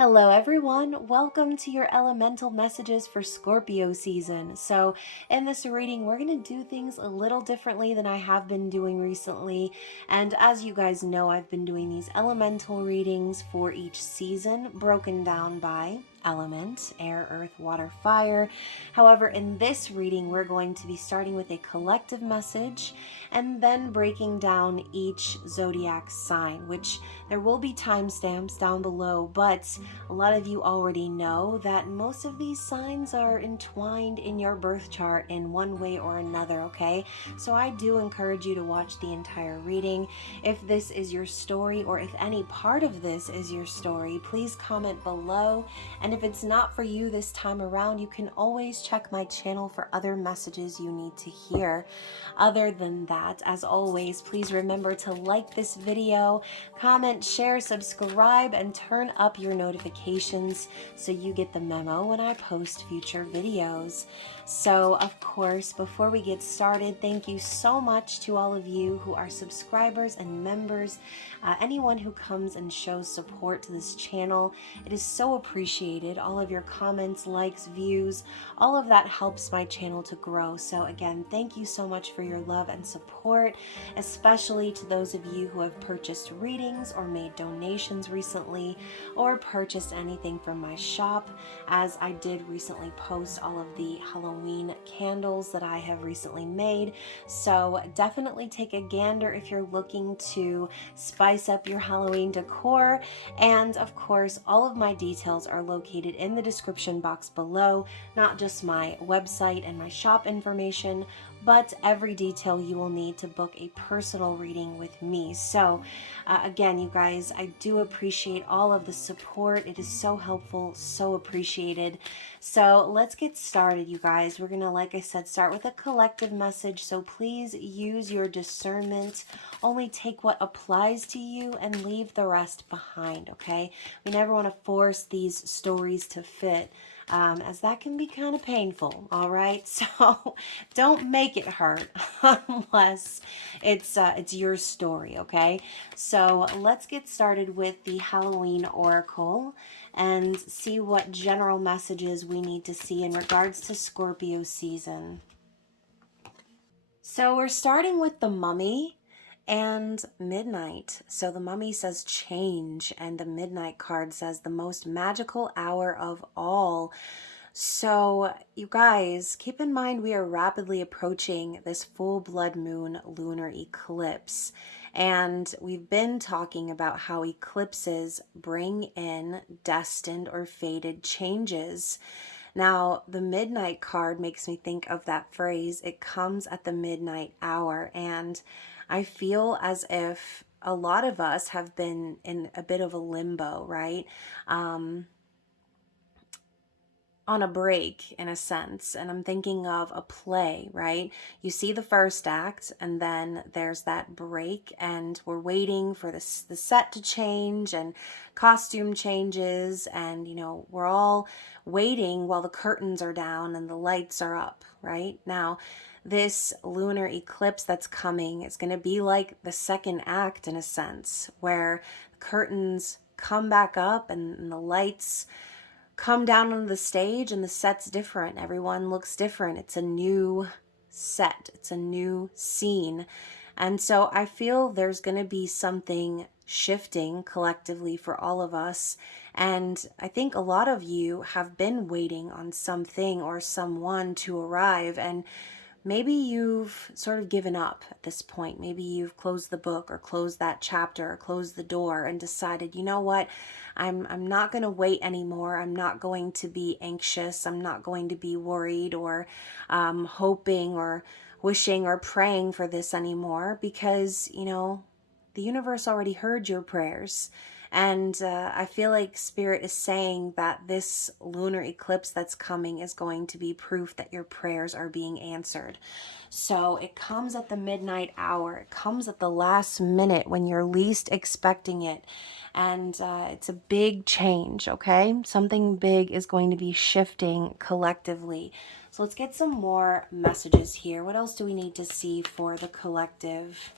Hello everyone, welcome to your elemental messages for Scorpio season. So in this reading, we're going to do things a little differently than I have been doing recently. And as you guys know, I've been doing these elemental readings for each season, broken down by element: air, earth, water, fire. However, in this reading, we're going to be starting with a collective message and then breaking down each zodiac sign, which there will be timestamps down below, but a lot of you already know that most of these signs are entwined in your birth chart in one way or another, okay? So I do encourage you to watch the entire reading. If this is your story, or if any part of this is your story, please comment below. And if it's not for you this time around, you can always check my channel for other messages you need to hear. Other than that, as always, please remember to like this video, comment, share, subscribe, and turn up your notifications so you get the memo when I post future videos. So, of course, before we get started, thank you so much to all of you who are subscribers and members, anyone who comes and shows support to this channel. It is so appreciated. All of your comments, likes, views, all of that helps my channel to grow. So again, thank you so much for your love and support, especially to those of you who have purchased readings or made donations recently, or purchased anything from my shop, as I did recently post all of the Halloween candles that I have recently made. So definitely take a gander if you're looking to spice up your Halloween decor. And of course, all of my details are located in the description box below, not just my website and my shop information, but every detail you will need to book a personal reading with me. So again, you guys, I do appreciate all of the support. It is so helpful, so appreciated. So let's get started, you guys. We're gonna, like I said, start with a collective message. So please use your discernment. Only take what applies to you and leave the rest behind, okay? We never want to force these stories to fit, as that can be kind of painful, all right? So don't make it hurt unless it's your story, okay? So let's get started with the Halloween Oracle and see what general messages we need to see in regards to Scorpio season. So we're starting with the Mummy and Midnight. So the Mummy says change, and the Midnight card says the most magical hour of all. So you guys, keep in mind we are rapidly approaching this full blood moon lunar eclipse. And we've been talking about how eclipses bring in destined or fated changes. Now, the Midnight card makes me think of that phrase, it comes at the midnight hour. And I feel as if a lot of us have been in a bit of a limbo, right? On a break in a sense, and I'm thinking of a play, right? You see the first act, and then there's that break, and we're waiting for the set to change and costume changes, and we're all waiting while the curtains are down and the lights are up. Right now, this lunar eclipse that's coming is going to be like the second act in a sense, where the curtains come back up and the lights come down on the stage and the set's different. Everyone looks different. It's a new set. It's a new scene. And so I feel there's going to be something shifting collectively for all of us. And I think a lot of you have been waiting on something or someone to arrive, and maybe you've sort of given up at this point. Maybe you've closed the book or closed that chapter or closed the door and decided, you know what, I'm not going to wait anymore. I'm not going to be anxious. I'm not going to be worried or hoping or wishing or praying for this anymore, because, the universe already heard your prayers. And I feel like Spirit is saying that this lunar eclipse that's coming is going to be proof that your prayers are being answered. So it comes at the midnight hour. It comes at the last minute when you're least expecting it. And it's a big change, okay? Something big is going to be shifting collectively. So let's get some more messages here. What else do we need to see for the collective?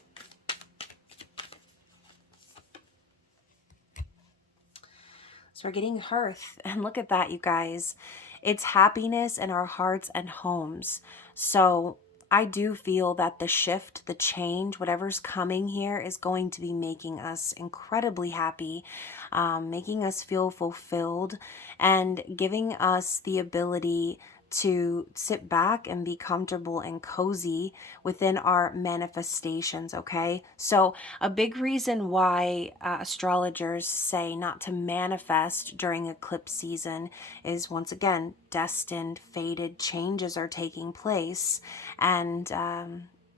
So we're getting hearth. And look at that, you guys. It's happiness in our hearts and homes. So I do feel that the shift, the change, whatever's coming here is going to be making us incredibly happy, making us feel fulfilled, and giving us the ability to sit back and be comfortable and cozy within our manifestations, okay? So, a big reason why astrologers say not to manifest during eclipse season is, once again, destined, fated changes are taking place. And,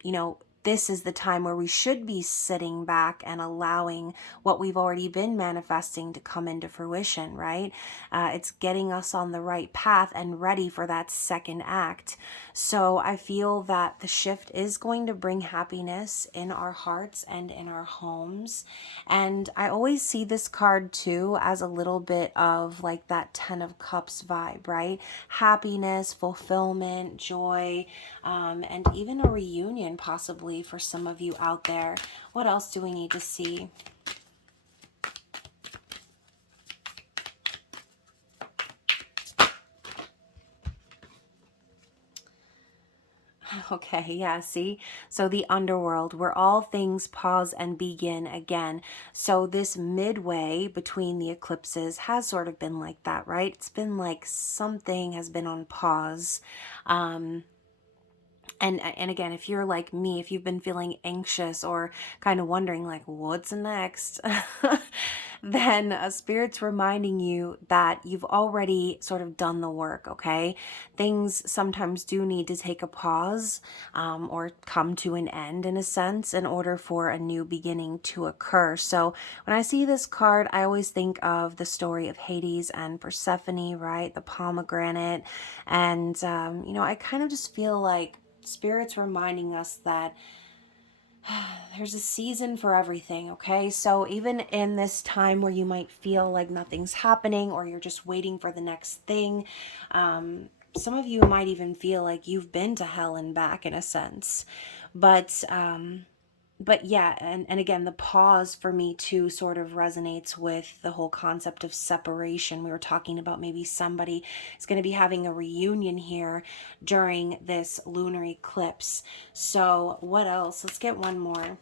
you know, this is the time where we should be sitting back and allowing what we've already been manifesting to come into fruition, right? It's getting us on the right path and ready for that second act. So I feel that the shift is going to bring happiness in our hearts and in our homes. And I always see this card too as a little bit of like that 10 of Cups vibe, right? Happiness, fulfillment, joy, and even a reunion possibly for some of you out there. What else do we need to see? Okay, yeah, see? So the underworld, where all things pause and begin again. So this midway between the eclipses has sort of been like that, right? It's been like something has been on pause. And again, if you're like me, if you've been feeling anxious or kind of wondering like what's next, then a spirit's reminding you that you've already sort of done the work, okay? Things sometimes do need to take a pause, or come to an end in a sense in order for a new beginning to occur. So when I see this card, I always think of the story of Hades and Persephone, right? The pomegranate. And, you know, I kind of just feel like Spirit's reminding us that there's a season for everything, okay? So even in this time where you might feel like nothing's happening or you're just waiting for the next thing, some of you might even feel like you've been to hell and back in a sense. But yeah, and again, the pause for me too sort of resonates with the whole concept of separation. We were talking about maybe somebody is going to be having a reunion here during this lunar eclipse. So what else? Let's get one more.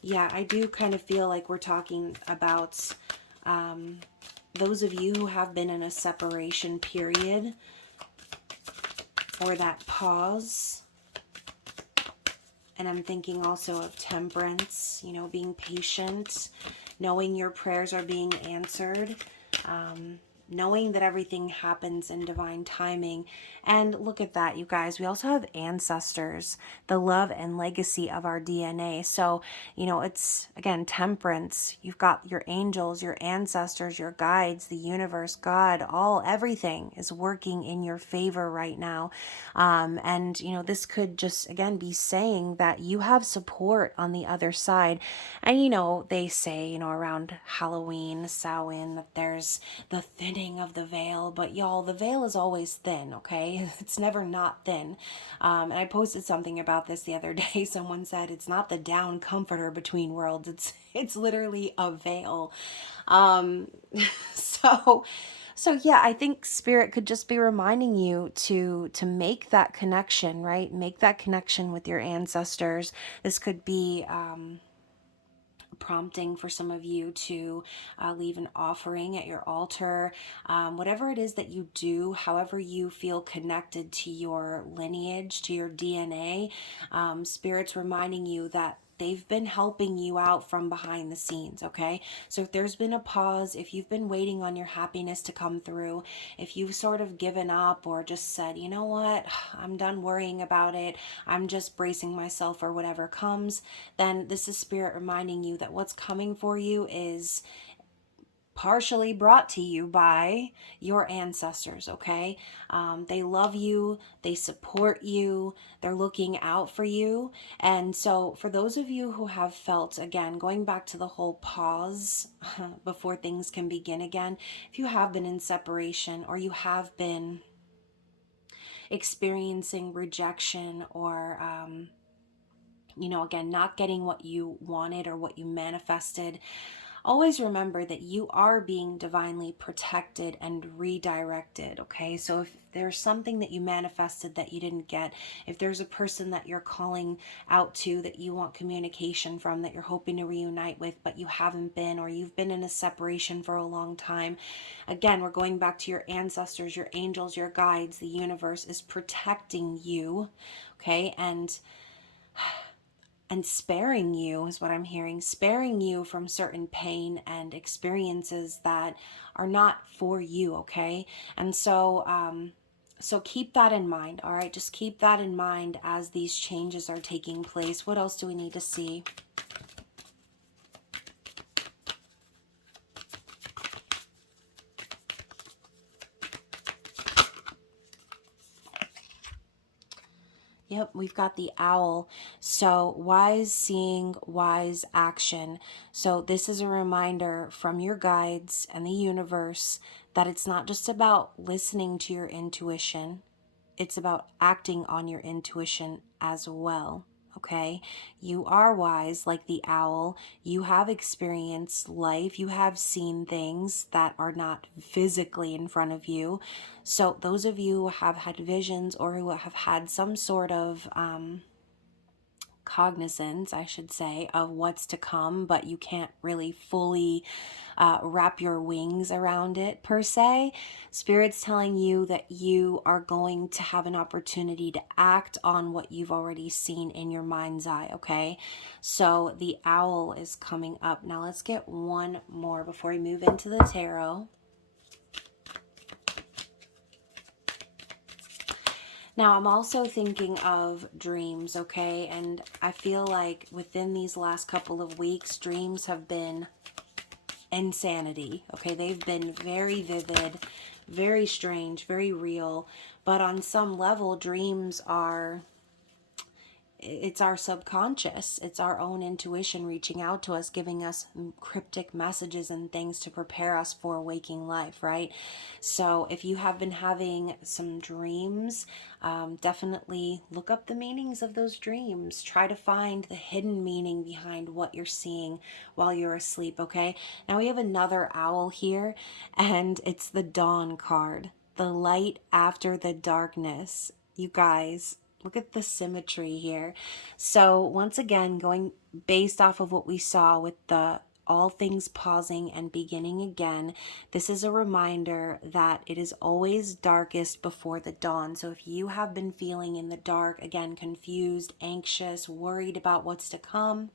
Yeah, I do kind of feel like we're talking about those of you who have been in a separation period or that pause. And I'm thinking also of temperance, you know, being patient, knowing your prayers are being answered, knowing that everything happens in divine timing. And look at that, you guys. We also have ancestors, the love and legacy of our DNA. So, you know, it's, again, temperance. You've got your angels, your ancestors, your guides, the universe, God, everything is working in your favor right now. And, you know, this could just, again, be saying that you have support on the other side. And, you know, they say, you know, around Halloween, Samhain, that there's the thinning of the veil. But y'all, the veil is always thin, okay? It's never not thin. And I posted something about this the other day. Someone said it's not the down comforter between worlds. It's literally a veil. So so yeah, I think spirit could just be reminding you to make that connection, right? Make that connection with your ancestors. This could be prompting for some of you to leave an offering at your altar. Whatever it is that you do, however you feel connected to your lineage, to your DNA, spirit's reminding you that they've been helping you out from behind the scenes, okay? So if there's been a pause, if you've been waiting on your happiness to come through, if you've sort of given up or just said, you know what, I'm done worrying about it, I'm just bracing myself for whatever comes, then this is spirit reminding you that what's coming for you is partially brought to you by your ancestors, okay? They love you, they support you, they're looking out for you. And so for those of you who have felt, again, going back to the whole pause before things can begin again, if you have been in separation or you have been experiencing rejection or you know, again, not getting what you wanted or what you manifested, always remember that you are being divinely protected and redirected, okay? So if there's something that you manifested that you didn't get, if there's a person that you're calling out to that you want communication from, that you're hoping to reunite with, but you haven't been, or you've been in a separation for a long time, again, we're going back to your ancestors, your angels, your guides. The universe is protecting you, okay? And sparing you is what I'm hearing, sparing you from certain pain and experiences that are not for you, okay? And so keep that in mind, all right? Just keep that in mind as these changes are taking place. What else do we need to see? Yep, we've got the owl. So wise seeing, wise action. So this is a reminder from your guides and the universe that it's not just about listening to your intuition. It's about acting on your intuition as well. Okay, you are wise like the owl. You have experienced life. You have seen things that are not physically in front of you. So those of you who have had visions or who have had some sort of cognizance, I should say, of what's to come, but you can't really fully wrap your wings around it per se. Spirit's telling you that you are going to have an opportunity to act on what you've already seen in your mind's eye, okay? So the owl is coming up. Now let's get one more before we move into the tarot. Now, I'm also thinking of dreams, okay? And I feel like within these last couple of weeks, dreams have been insanity, okay? They've been very vivid, very strange, very real. But on some level, dreams are... it's our subconscious. It's our own intuition reaching out to us, giving us cryptic messages and things to prepare us for waking life, right? So if you have been having some dreams, definitely look up the meanings of those dreams. Try to find the hidden meaning behind what you're seeing while you're asleep, okay? Now we have another owl here, and it's the Dawn card. The light after the darkness. You guys, look at the symmetry here. So once again, going based off of what we saw with the all things pausing and beginning again, this is a reminder that it is always darkest before the dawn. So if you have been feeling in the dark, again, confused, anxious, worried about what's to come,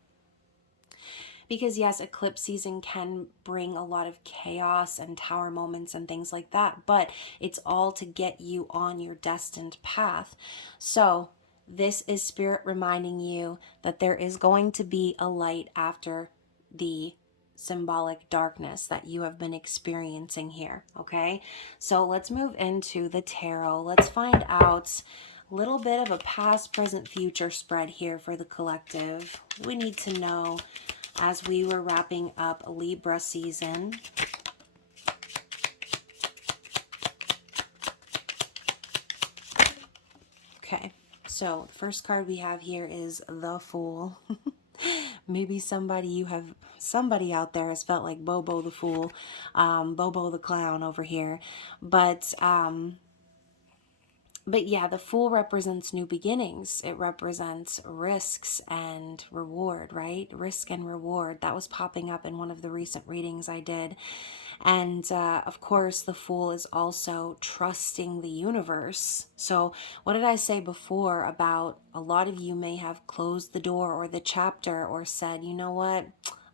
because yes, eclipse season can bring a lot of chaos and tower moments and things like that, but it's all to get you on your destined path. So this is Spirit reminding you that there is going to be a light after the symbolic darkness that you have been experiencing here, okay? So let's move into the tarot. Let's find out a little bit of a past, present, future spread here for the collective. We need to know as we were wrapping up Libra season. Okay, so the first card we have here is the Fool. Maybe somebody out there has felt like Bobo the Fool, Bobo the Clown over here. But yeah, the Fool represents new beginnings. It represents risks and reward, right? Risk and reward. That was popping up in one of the recent readings I did. And of course, the Fool is also trusting the universe. So what did I say before about a lot of you may have closed the door or the chapter or said, you know what?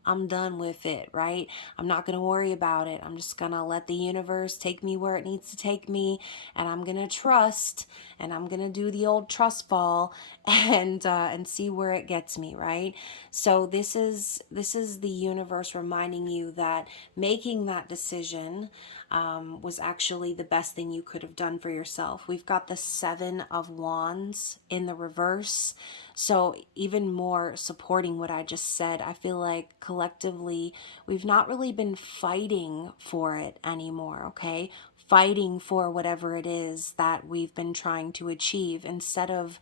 I'm done with it, right? I'm not going to worry about it. I'm just going to let the universe take me where it needs to take me, and I'm going to trust, and I'm going to do the old trust fall and see where it gets me, right? So this is the universe reminding you that making that decision was actually the best thing you could have done for yourself. We've got the Seven of Wands in the reverse. So even more supporting what I just said, I feel like collectively we've not really been fighting for it anymore, okay? fighting for whatever it is that we've been trying to achieve, instead of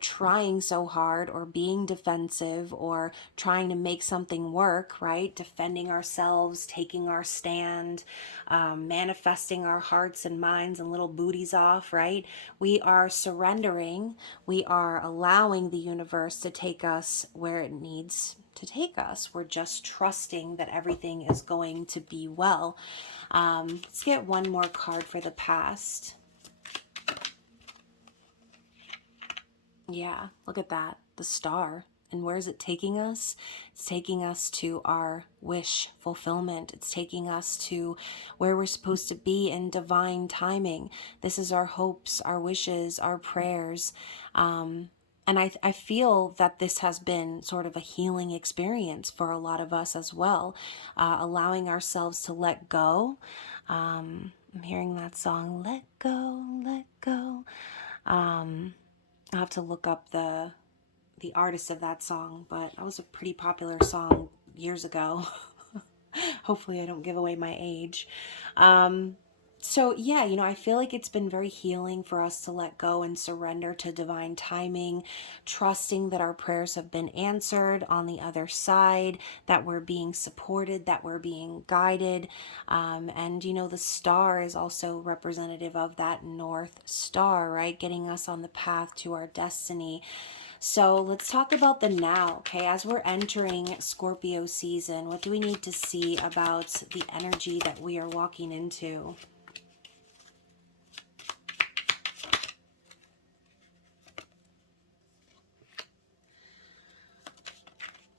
trying so hard or being defensive or trying to make something work, right? Defending ourselves, taking our stand, manifesting our hearts and minds and little booties off, right? We are surrendering. We are allowing the universe to take us where it needs to take us. We're just trusting that everything is going to be well. Let's get one more card for the past. Yeah, look at that. The star. And where is it taking us? It's taking us to our wish fulfillment. It's taking us to where we're supposed to be in divine timing. This is our hopes, our wishes, our prayers. And I feel that this has been sort of a healing experience for a lot of us as well, allowing ourselves to let go. I'm hearing that song, Let Go, Let Go. I'll have to look up the artist of that song, but that was a pretty popular song years ago. Hopefully I don't give away my age. So yeah, I feel like it's been very healing for us to let go and surrender to divine timing, trusting that our prayers have been answered on the other side, that we're being supported, that we're being guided. And the star is also representative of that North Star, right? Getting us on the path to our destiny. So let's talk about the now, okay? As we're entering Scorpio season, what do we need to see about the energy that we are walking into?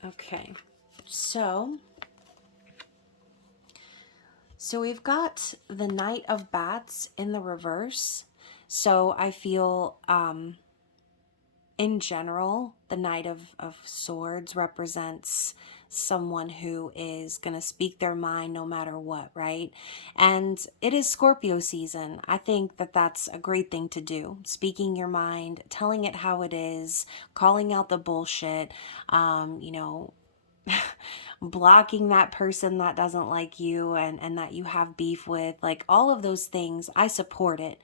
Okay, so we've got the Knight of Bats in the reverse. So I feel, in general, the Knight of Swords represents someone who is going to speak their mind no matter what, right? And it is Scorpio season. I think that that's a great thing to do. Speaking your mind, telling it how it is, calling out the bullshit, blocking that person that doesn't like you and that you have beef with, like all of those things. I support it.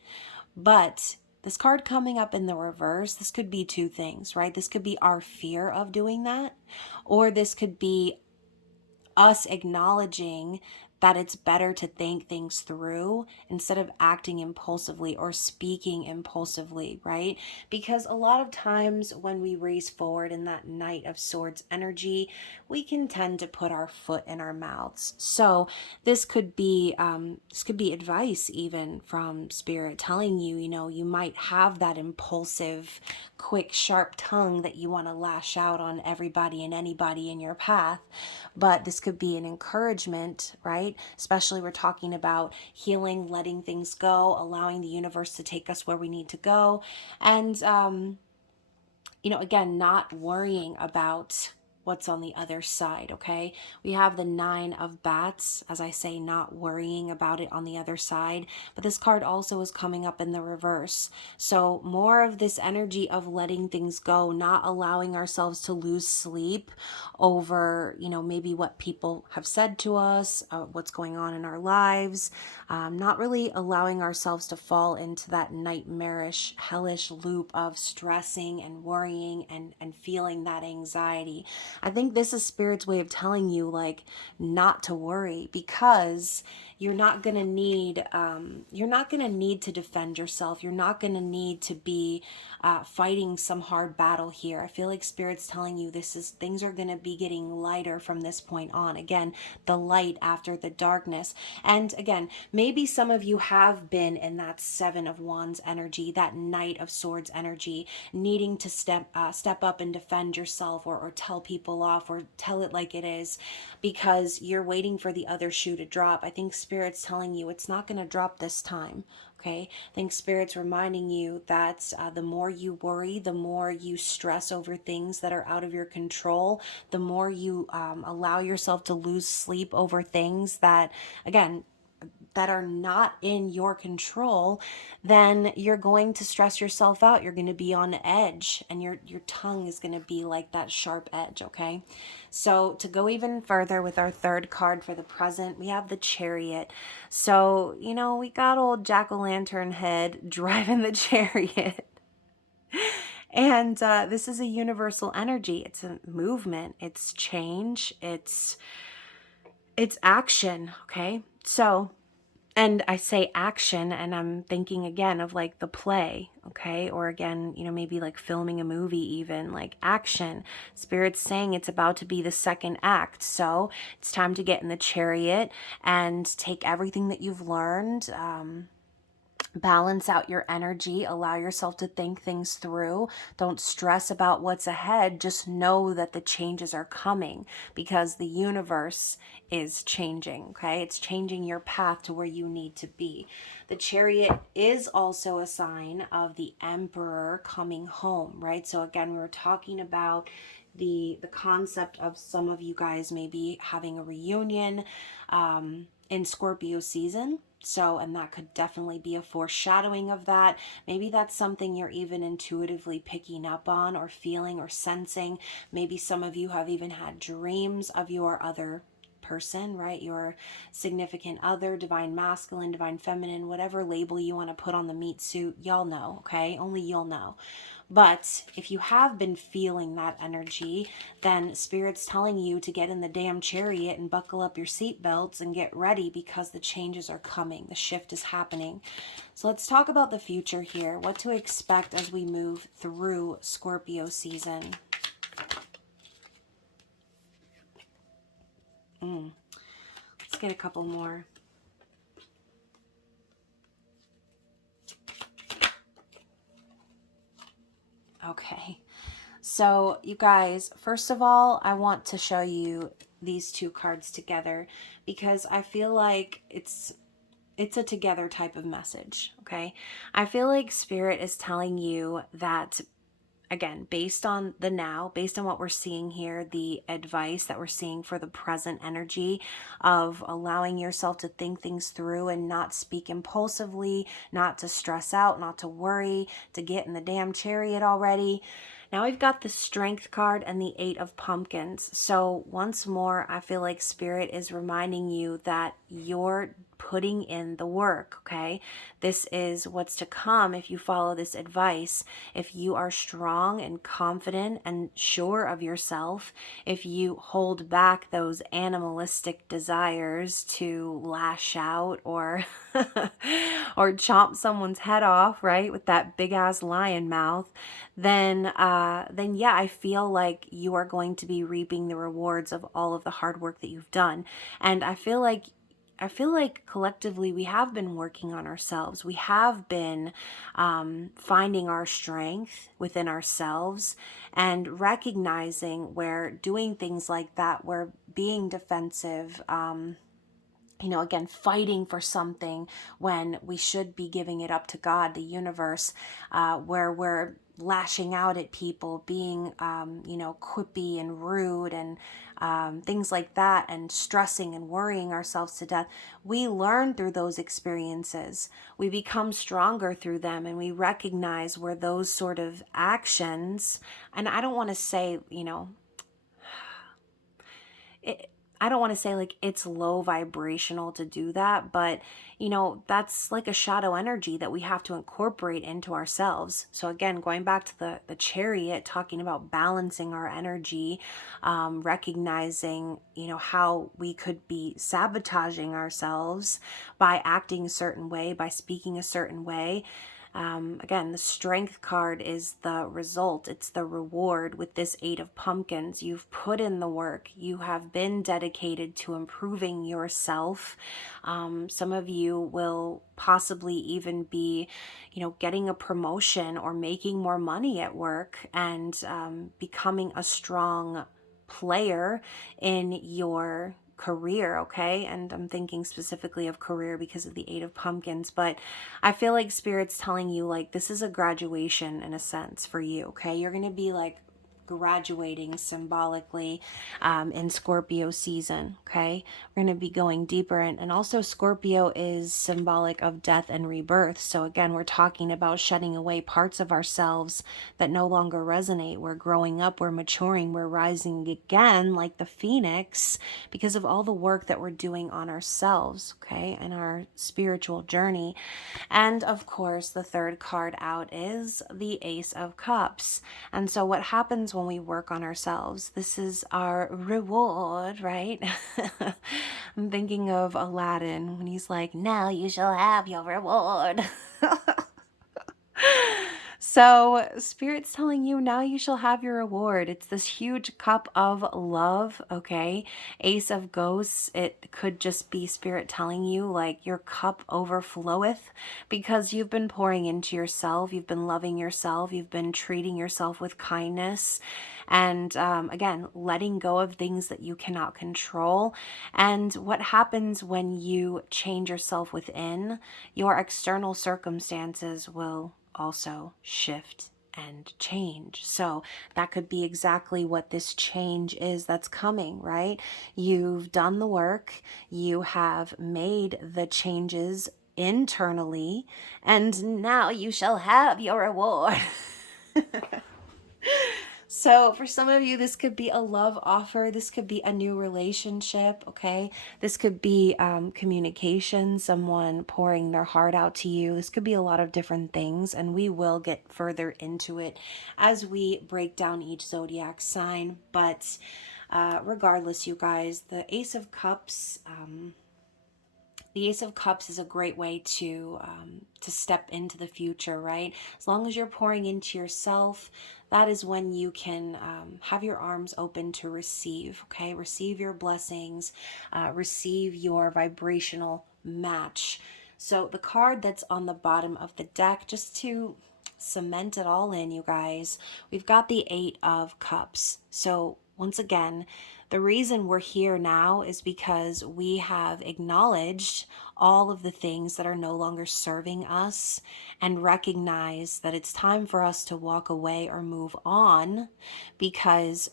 But this card coming up in the reverse, this could be two things, right? This could be our fear of doing that, or this could be us acknowledging that it's better to think things through instead of acting impulsively or speaking impulsively, right? Because a lot of times when we race forward in that Knight of Swords energy, we can tend to put our foot in our mouths. So this could be advice even from Spirit telling you, you might have that impulsive, quick, sharp tongue that you want to lash out on everybody and anybody in your path. But this could be an encouragement, right? Especially we're talking about healing, letting things go, allowing the universe to take us where we need to go. And, again, not worrying about what's on the other side, okay? We have the Nine of Bats, as I say, not worrying about it on the other side. But this card also is coming up in the reverse. So more of this energy of letting things go, not allowing ourselves to lose sleep over, maybe what people have said to us, what's going on in our lives, not really allowing ourselves to fall into that nightmarish, hellish loop of stressing and worrying and feeling that anxiety. I think this is Spirit's way of telling you, like, not to worry, because you're not going to need to defend yourself. You're not going to need to be fighting some hard battle here. I feel like Spirit's telling you things are going to be getting lighter from this point on. Again, the light after the darkness. And again, maybe some of you have been in that Seven of Wands energy, that Knight of Swords energy, needing to step up and defend yourself, or tell people off, or tell it like it is, because you're waiting for the other shoe to drop. I think Spirit's telling you it's not going to drop this time. Okay, I think Spirit's reminding you that the more you worry, the more you stress over things that are out of your control, the more you allow yourself to lose sleep over things that, again, that are not in your control, then you're going to stress yourself out. You're going to be on edge, and your tongue is going to be like that sharp edge, okay? So to go even further with our third card for the present, we have the Chariot. So, you know, we got old jack-o'-lantern head driving the chariot. And this is a universal energy. It's a movement. It's change. It's action, okay? So, and I say action, and I'm thinking again of like the play, okay? Or again, you know, maybe like filming a movie, even like action. Spirit's saying it's about to be the second act. So it's time to get in the chariot and take everything that you've learned, balance out your energy, allow yourself to think things through. Don't stress about what's ahead. Just know that the changes are coming because the universe is changing, okay? It's changing your path to where you need to be. The Chariot is also a sign of the Emperor coming home, right? So again, we were talking about the concept of some of you guys maybe having a reunion in Scorpio season. So, and that could definitely be a foreshadowing of that. Maybe that's something you're even intuitively picking up on or feeling or sensing. Maybe some of you have even had dreams of your other person, right? Your significant other, divine masculine, divine feminine, whatever label you want to put on the meat suit, y'all know, okay? Only you'll know. But if you have been feeling that energy, then Spirit's telling you to get in the damn chariot and buckle up your seatbelts and get ready because the changes are coming. The shift is happening. So let's talk about the future here. What to expect as we move through Scorpio season. Let's get a couple more. Okay, so you guys, first of all, I want to show you these two cards together because I feel like it's a together type of message, okay? I feel like Spirit is telling you that, again, based on the now, based on what we're seeing here, the advice that we're seeing for the present energy of allowing yourself to think things through and not speak impulsively, not to stress out, not to worry, to get in the damn chariot already. Now we've got the Strength card and the Eight of Pumpkins. So once more, I feel like Spirit is reminding you that you're putting in the work, okay? This is what's to come if you follow this advice. If you are strong and confident and sure of yourself, if you hold back those animalistic desires to lash out or or chomp someone's head off, right, with that big ass lion mouth, then yeah, I feel like you are going to be reaping the rewards of all of the hard work that you've done. And I feel like collectively we have been working on ourselves. We have been finding our strength within ourselves and recognizing where doing things like that, where being defensive, you know, again, fighting for something when we should be giving it up to God, the universe, where we're lashing out at people, being, you know, quippy and rude and things like that, and stressing and worrying ourselves to death. We learn through those experiences. We become stronger through them, and we recognize where those sort of actions, and I don't want to say, you know, I don't want to say like it's low vibrational to do that, but you know, that's like a shadow energy that we have to incorporate into ourselves. So again, going back to the chariot, talking about balancing our energy, recognizing, you know, how we could be sabotaging ourselves by acting a certain way, by speaking a certain way. Again, the Strength card is the result. It's the reward with this Eight of Pumpkins. You've put in the work. You have been dedicated to improving yourself. Some of you will possibly even be, you know, getting a promotion or making more money at work and becoming a strong player in your career, okay? And I'm thinking specifically of career because of the Eight of Pumpkins, but I feel like Spirit's telling you like this is a graduation in a sense for you, okay? You're going to be like graduating symbolically in Scorpio season, okay? We're going to be going deeper in, and also Scorpio is symbolic of death and rebirth. So again, we're talking about shedding away parts of ourselves that no longer resonate. We're growing up, we're maturing, we're rising again like the phoenix because of all the work that we're doing on ourselves, okay, and our spiritual journey. And of course, the third card out is the Ace of Cups. And so what happens when we work on ourselves? This is our reward, right? I'm thinking of Aladdin when he's like, now you shall have your reward. So Spirit's telling you now you shall have your reward. It's this huge cup of love, okay? Ace of Ghosts, it could just be Spirit telling you like your cup overfloweth because you've been pouring into yourself, you've been loving yourself, you've been treating yourself with kindness, and again, letting go of things that you cannot control. And what happens when you change yourself within, your external circumstances will also shift and change. So that could be exactly what this change is that's coming, right? You've done the work, you have made the changes internally, and now you shall have your reward. So for some of you, this could be a love offer. This could be a new relationship, okay? This could be communication, someone pouring their heart out to you. This could be a lot of different things, and we will get further into it as we break down each zodiac sign. But regardless, you guys, the Ace of Cups... the Ace of Cups is a great way to step into the future, right? As long as you're pouring into yourself, that is when you can have your arms open to receive, okay? Receive your blessings, receive your vibrational match. So the card that's on the bottom of the deck, just to cement it all in, you guys, we've got the Eight of Cups. So once again, the reason we're here now is because we have acknowledged all of the things that are no longer serving us and recognize that it's time for us to walk away or move on, because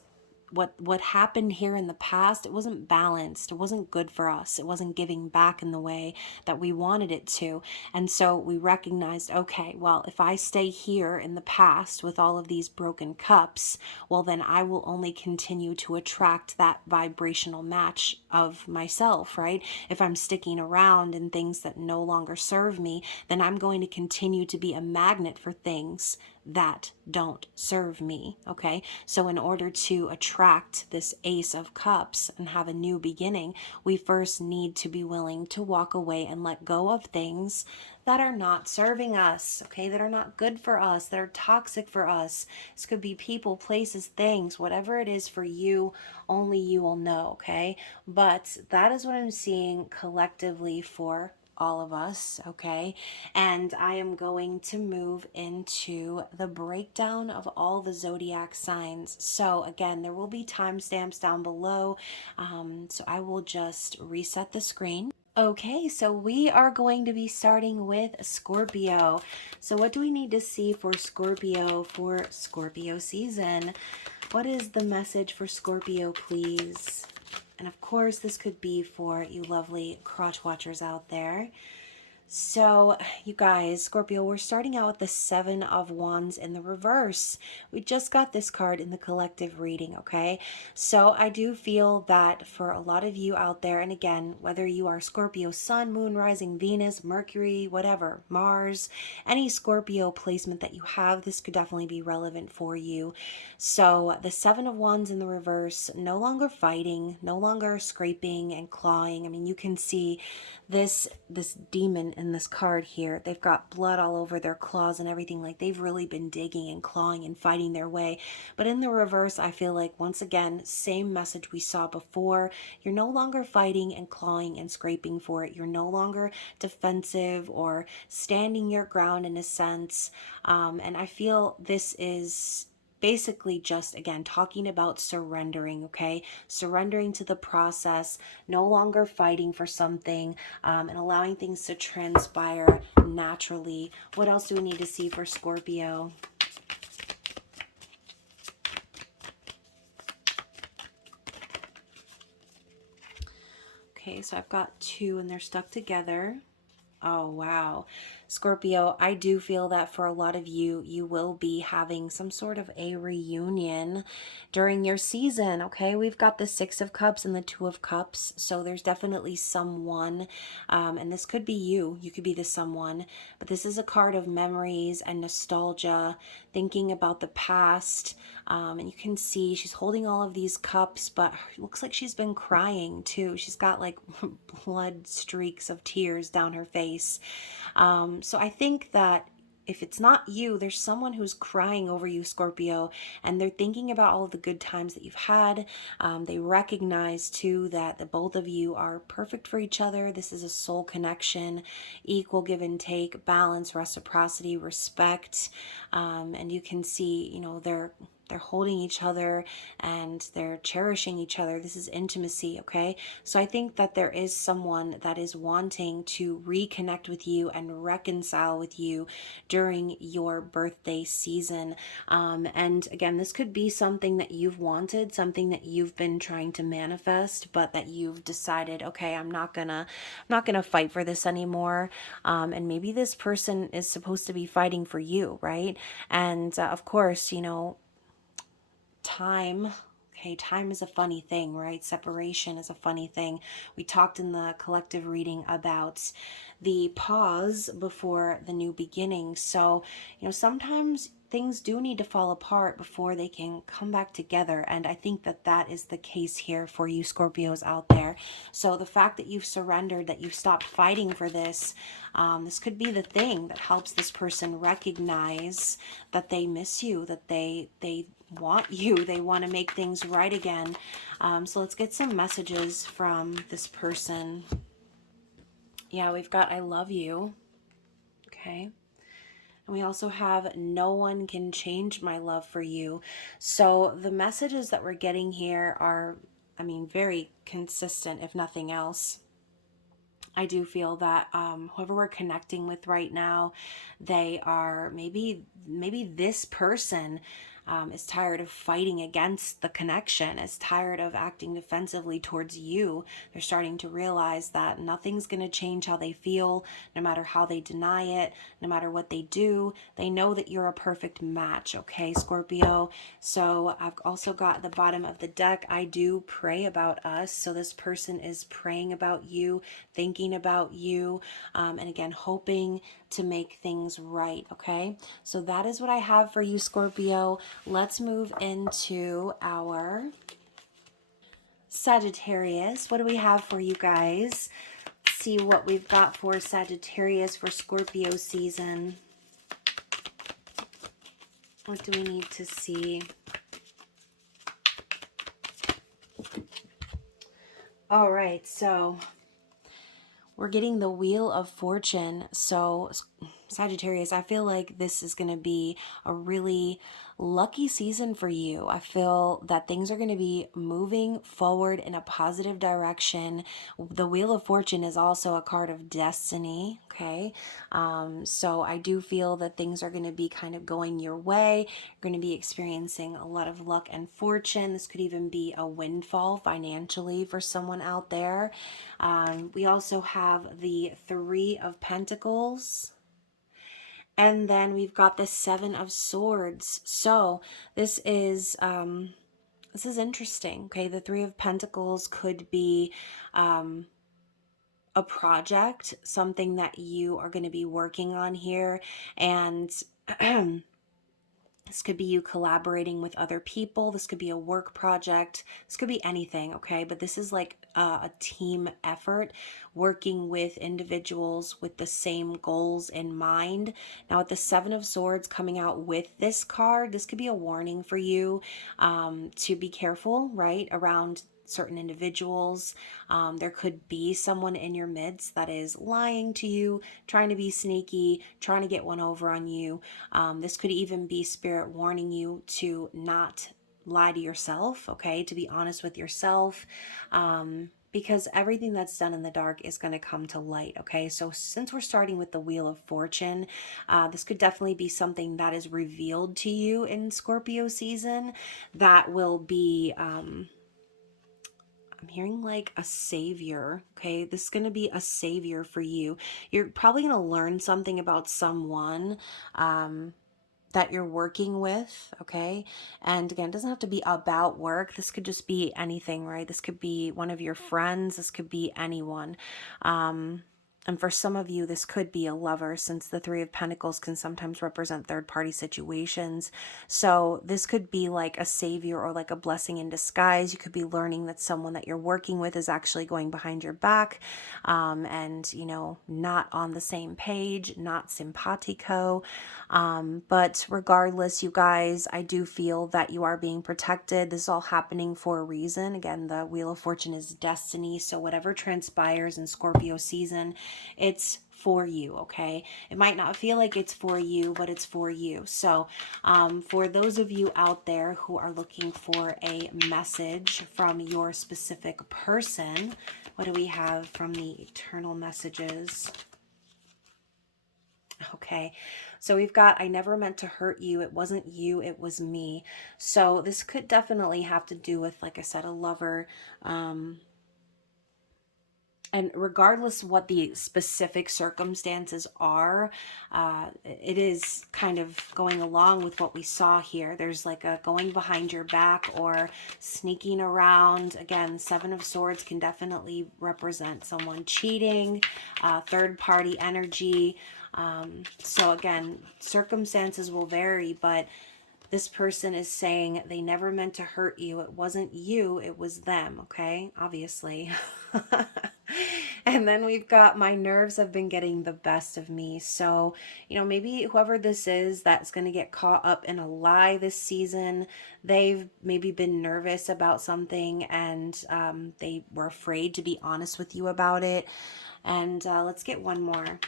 what happened here in the past, it wasn't balanced, it wasn't good for us, it wasn't giving back in the way that we wanted it to. And so we recognized, okay, well, if I stay here in the past with all of these broken cups, well, then I will only continue to attract that vibrational match of myself, right? If I'm sticking around in things that no longer serve me, then I'm going to continue to be a magnet for things that don't serve me, okay? So in order to attract this Ace of Cups and have a new beginning, we first need to be willing to walk away and let go of things that are not serving us, okay? That are not good for us, that are toxic for us. This could be people, places, things, whatever it is for you, only you will know, okay? But that is what I'm seeing collectively for all of us, okay? And I am going to move into the breakdown of all the zodiac signs. So again, there will be timestamps down below, so I will just reset the screen. Okay, so we are going to be starting with Scorpio. So what do we need to see for Scorpio season? What is the message for Scorpio, please? And of course, this could be for you lovely crotch watchers out there. So, you guys, Scorpio, we're starting out with the Seven of Wands in the reverse. We just got this card in the collective reading, okay? So, I do feel that for a lot of you out there, and again, whether you are Scorpio Sun, Moon, Rising, Venus, Mercury, whatever, Mars, any Scorpio placement that you have, this could definitely be relevant for you. So, the Seven of Wands in the reverse, no longer fighting, no longer scraping and clawing. I mean, you can see this demon in this card here. They've got blood all over their claws and everything. Like, they've really been digging and clawing and fighting their way. But in the reverse, I feel like, once again, same message we saw before. You're no longer fighting and clawing and scraping for it. You're no longer defensive or standing your ground in a sense. And I feel this is basically just, again, talking about surrendering, okay? Surrendering to the process, no longer fighting for something, and allowing things to transpire naturally. What else do we need to see for Scorpio? Okay, so I've got two and they're stuck together. Oh, wow. Scorpio, I do feel that for a lot of you, you will be having some sort of a reunion during your season, okay? We've got the Six of Cups and the Two of Cups, so there's definitely someone, and this could be you. You could be the someone, but this is a card of memories and nostalgia, thinking about the past, and you can see she's holding all of these cups, but it looks like she's been crying too. She's got like blood streaks of tears down her face. So I think that if it's not you, there's someone who's crying over you, Scorpio, and they're thinking about all of the good times that you've had. They recognize too that the both of you are perfect for each other. This is a soul connection, equal give and take, balance, reciprocity, respect. And you can see, you know, they're holding each other and they're cherishing each other. This is intimacy, okay? So I think that there is someone that is wanting to reconnect with you and reconcile with you during your birthday season. And again, this could be something that you've wanted, something that you've been trying to manifest, but that you've decided, okay, I'm not gonna fight for this anymore. And maybe this person is supposed to be fighting for you, right? And of course, you know, time. Okay, time is a funny thing, right? Separation is a funny thing. We talked in the collective reading about the pause before the new beginning. So, you know, sometimes things do need to fall apart before they can come back together. And I think that that is the case here for you Scorpios out there. So the fact that you've surrendered, that you've stopped fighting for this, this could be the thing that helps this person recognize that they miss you, that they want you, they want to make things right again. So let's get some messages from this person. Yeah, we've got I love you. Okay. And we also have no one can change my love for you. So the messages that we're getting here are, I mean, very consistent, if nothing else. I do feel that whoever we're connecting with right now, they are maybe this person is tired of fighting against the connection, is tired of acting defensively towards you. They're starting to realize that nothing's going to change how they feel, no matter how they deny it, no matter what they do. They know that you're a perfect match, okay, Scorpio? So I've also got the bottom of the deck, I do pray about us. So this person is praying about you, thinking about you, and again, hoping to make things right, okay? So that is what I have for you, Scorpio. Let's move into our Sagittarius. What do we have for you guys? Let's see what we've got for Sagittarius for Scorpio season. What do we need to see? All right, so we're getting the Wheel of Fortune. So Sagittarius, I feel like this is going to be a really lucky season for you. I feel that things are going to be moving forward in a positive direction. The Wheel of Fortune is also a card of destiny, okay? So I do feel that things are going to be kind of going your way. You're going to be experiencing a lot of luck and fortune. This could even be a windfall financially for someone out there. We also have the Three of Pentacles. And then we've got the Seven of Swords. So this is interesting. Okay, the Three of Pentacles could be a project, something that you are going to be working on here, and this could be you collaborating with other people. This could be a work project. This could be anything, okay? But this is like a team effort, working with individuals with the same goals in mind. Now, with the Seven of Swords coming out with this card, this could be a warning for you to be careful, right, around certain individuals. There could be someone in your midst that is lying to you, trying to be sneaky, trying to get one over on you. This could even be spirit warning you to not lie to yourself, okay, to be honest with yourself, because everything that's done in the dark is going to come to light, okay? So since we're starting with the Wheel of Fortune, this could definitely be something that is revealed to you in Scorpio season that will be I'm hearing like a savior, okay? This is going to be a savior for you. You're probably going to learn something about someone that you're working with, okay? And again, it doesn't have to be about work. This could just be anything, right? This could be one of your friends. This could be anyone. And for some of you, this could be a lover, since the Three of Pentacles can sometimes represent third-party situations. So this could be like a savior or like a blessing in disguise. You could be learning that someone that you're working with is actually going behind your back, and, you know, not on the same page, not simpatico. But regardless, you guys, I do feel that you are being protected. This is all happening for a reason. Again, the Wheel of Fortune is destiny. So whatever transpires in Scorpio season, it's for you, okay? It might not feel like it's for you, but it's for you. So for those of you out there who are looking for a message from your specific person, what do we have from the eternal messages? Okay, so we've got, I never meant to hurt you. It wasn't you, it was me. So this could definitely have to do with, like I said, a lover. And regardless what the specific circumstances are, it is kind of going along with what we saw here. There's like a going behind your back or sneaking around. Again, Seven of Swords can definitely represent someone cheating, third-party energy. So again, circumstances will vary, but this person is saying they never meant to hurt you. It wasn't you, it was them, okay? Obviously. And then we've got, my nerves have been getting the best of me. So, you know, maybe whoever this is that's going to get caught up in a lie this season, they've maybe been nervous about something, and they were afraid to be honest with you about it. And let's get one more.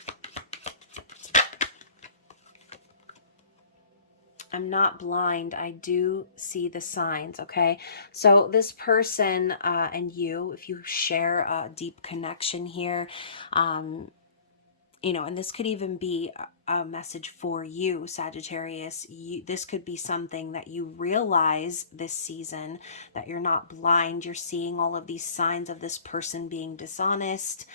I'm not blind. I do see the signs, okay? So this person and you, if you share a deep connection here, you know, and this could even be a message for you, Sagittarius. This could be something that you realize this season, that you're not blind. You're seeing all of these signs of this person being dishonest.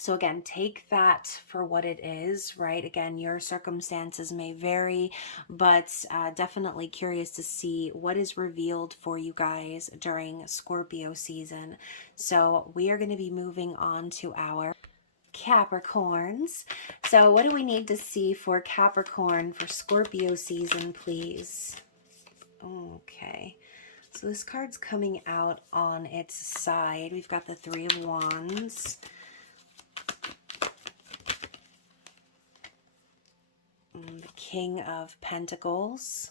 So again, take that for what it is, right? Again, your circumstances may vary, but definitely curious to see what is revealed for you guys during Scorpio season. So we are going to be moving on to our Capricorns. So what do we need to see for Capricorn for Scorpio season, please? Okay. So this card's coming out on its side. We've got the Three of Wands. The King of Pentacles.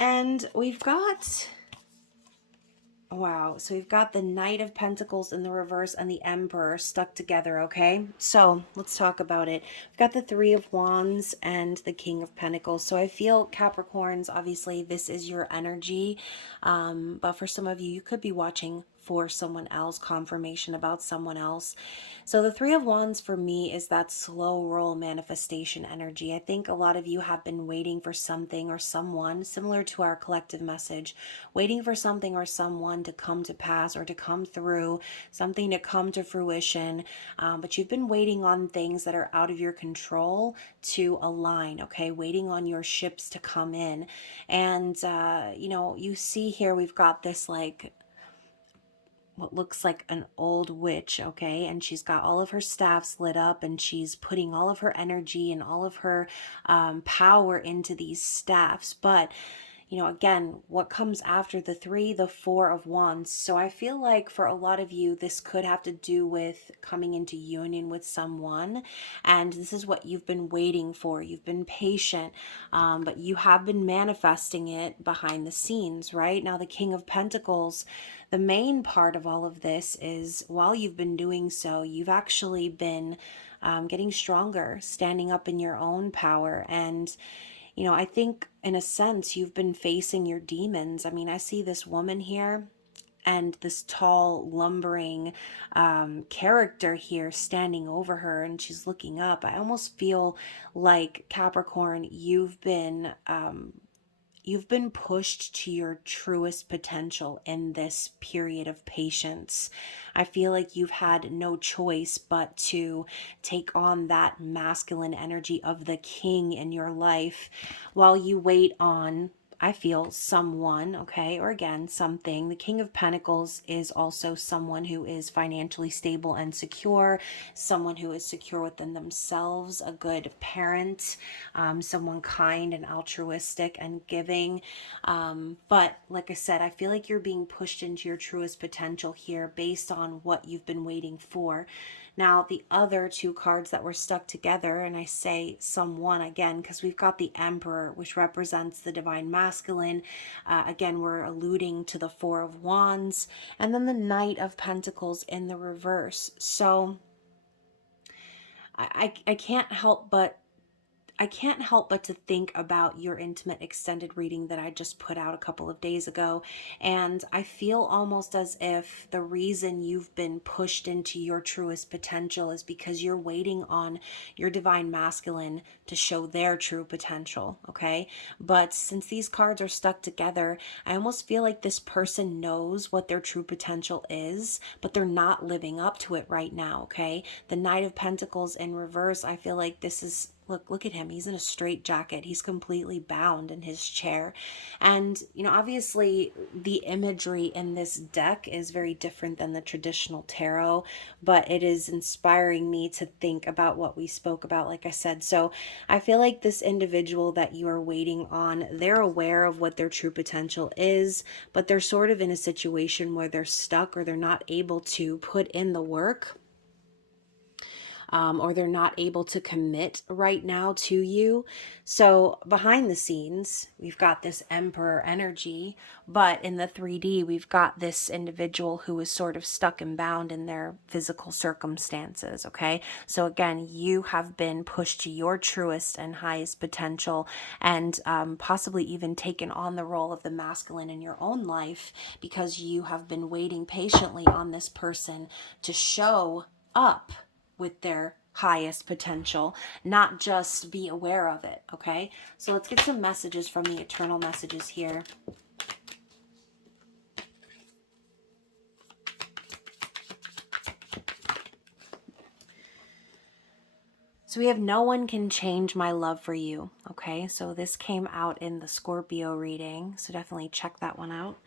And we've got, wow, so we've got the Knight of Pentacles in the reverse and the Emperor stuck together, okay? So let's talk about it. We've got the Three of Wands and the King of Pentacles. So I feel, Capricorns, obviously this is your energy, but for some of you, you could be watching for someone else, confirmation about someone else. So the Three of Wands for me is that slow roll manifestation energy. I think a lot of you have been waiting for something or someone, similar to our collective message, waiting for something or someone to come to pass or to come through, something to come to fruition, but you've been waiting on things that are out of your control to align, okay? Waiting on your ships to come in. And, you know, you see here we've got this like what looks like an old witch, okay? And she's got all of her staffs lit up, and she's putting all of her energy and all of her power into these staffs. But, you know, again, what comes after the three? The Four of Wands. So I feel like for a lot of you, this could have to do with coming into union with someone. And this is what you've been waiting for. You've been patient, but you have been manifesting it behind the scenes, right? Now, the King of Pentacles, the main part of all of this is while you've been doing so, you've actually been getting stronger, standing up in your own power. And you know, I think in a sense you've been facing your demons. I mean, I see this woman here. and this tall, lumbering character here standing over her, and she's looking up. I almost feel like, Capricorn, you've been pushed to your truest potential in this period of patience. I feel like you've had no choice but to take on that masculine energy of the king in your life while you wait on, I feel, someone, okay, or again, something. The King of Pentacles is also someone who is financially stable and secure, someone who is secure within themselves, a good parent, someone kind and altruistic and giving. But like I said, I feel like you're being pushed into your truest potential here based on what you've been waiting for. Now, the other two cards that were stuck together, and I say someone again because we've got the Emperor, which represents the divine masculine. Again, we're alluding to the Four of Wands, and then the Knight of Pentacles in the reverse. So I can't help but to think about your intimate extended reading that I just put out a couple of days ago. And I feel almost as if the reason you've been pushed into your truest potential is because you're waiting on your divine masculine to show their true potential, okay? But since these cards are stuck together, I almost feel like this person knows what their true potential is, but they're not living up to it right now, okay? The Knight of Pentacles in reverse, I feel like this is, look at him. He's in a straight jacket. He's completely bound in his chair. And, obviously the imagery in this deck is very different than the traditional tarot, but it is inspiring me to think about what we spoke about, like I said. So I feel like this individual that you are waiting on, they're aware of what their true potential is, but they're sort of in a situation where they're stuck or they're not able to put in the work, or they're not able to commit right now to you. So behind the scenes, we've got this Emperor energy, but in the 3D, we've got this individual who is sort of stuck and bound in their physical circumstances, okay? So again, you have been pushed to your truest and highest potential, and possibly even taken on the role of the masculine in your own life because you have been waiting patiently on this person to show up with their highest potential, not just be aware of it, okay? So let's get some messages from the eternal messages here. So we have no one can change my love for you, okay? So this came out in the Scorpio reading, so definitely check that one out.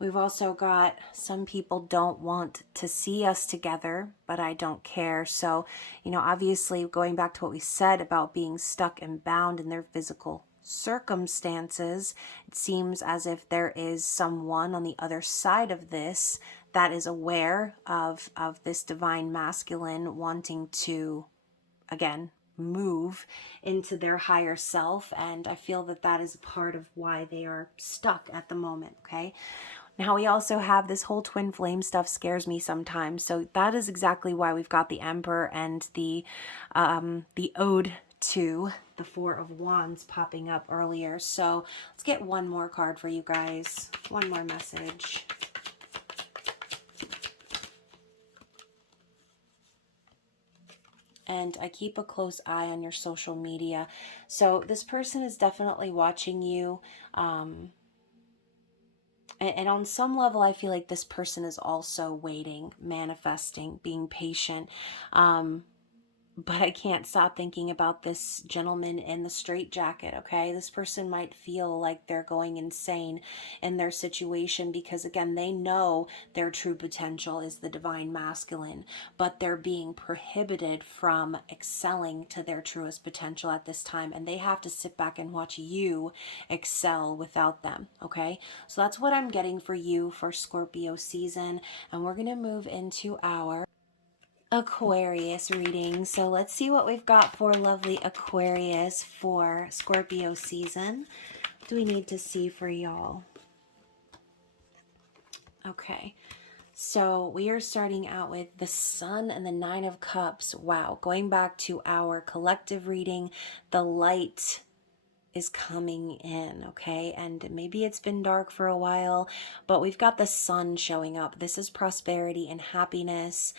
We've also got some people don't want to see us together, but I don't care. So, obviously going back to what we said about being stuck and bound in their physical circumstances, it seems as if there is someone on the other side of this that is aware of this divine masculine wanting to, again, move into their higher self. And I feel that that is a part of why they are stuck at the moment, okay? Now we also have this whole twin flame stuff scares me sometimes. So that is exactly why we've got the Emperor and the ode to the Four of Wands popping up earlier. So let's get one more card for you guys. One more message. And I keep a close eye on your social media. So this person is definitely watching you. And on some level, I feel like this person is also waiting, manifesting, being patient. But I can't stop thinking about this gentleman in the straitjacket, okay? This person might feel like they're going insane in their situation because, again, they know their true potential is the divine masculine, but they're being prohibited from excelling to their truest potential at this time, and they have to sit back and watch you excel without them, okay? So that's what I'm getting for you for Scorpio season, and we're going to move into our Aquarius reading. So let's see what we've got for lovely Aquarius for Scorpio season. What do we need to see for y'all? Okay, so we are starting out with the Sun and the Nine of Cups. Wow, going back to our collective reading, the light is coming in, okay? And maybe it's been dark for a while, but we've got the sun showing up. This is prosperity and happiness.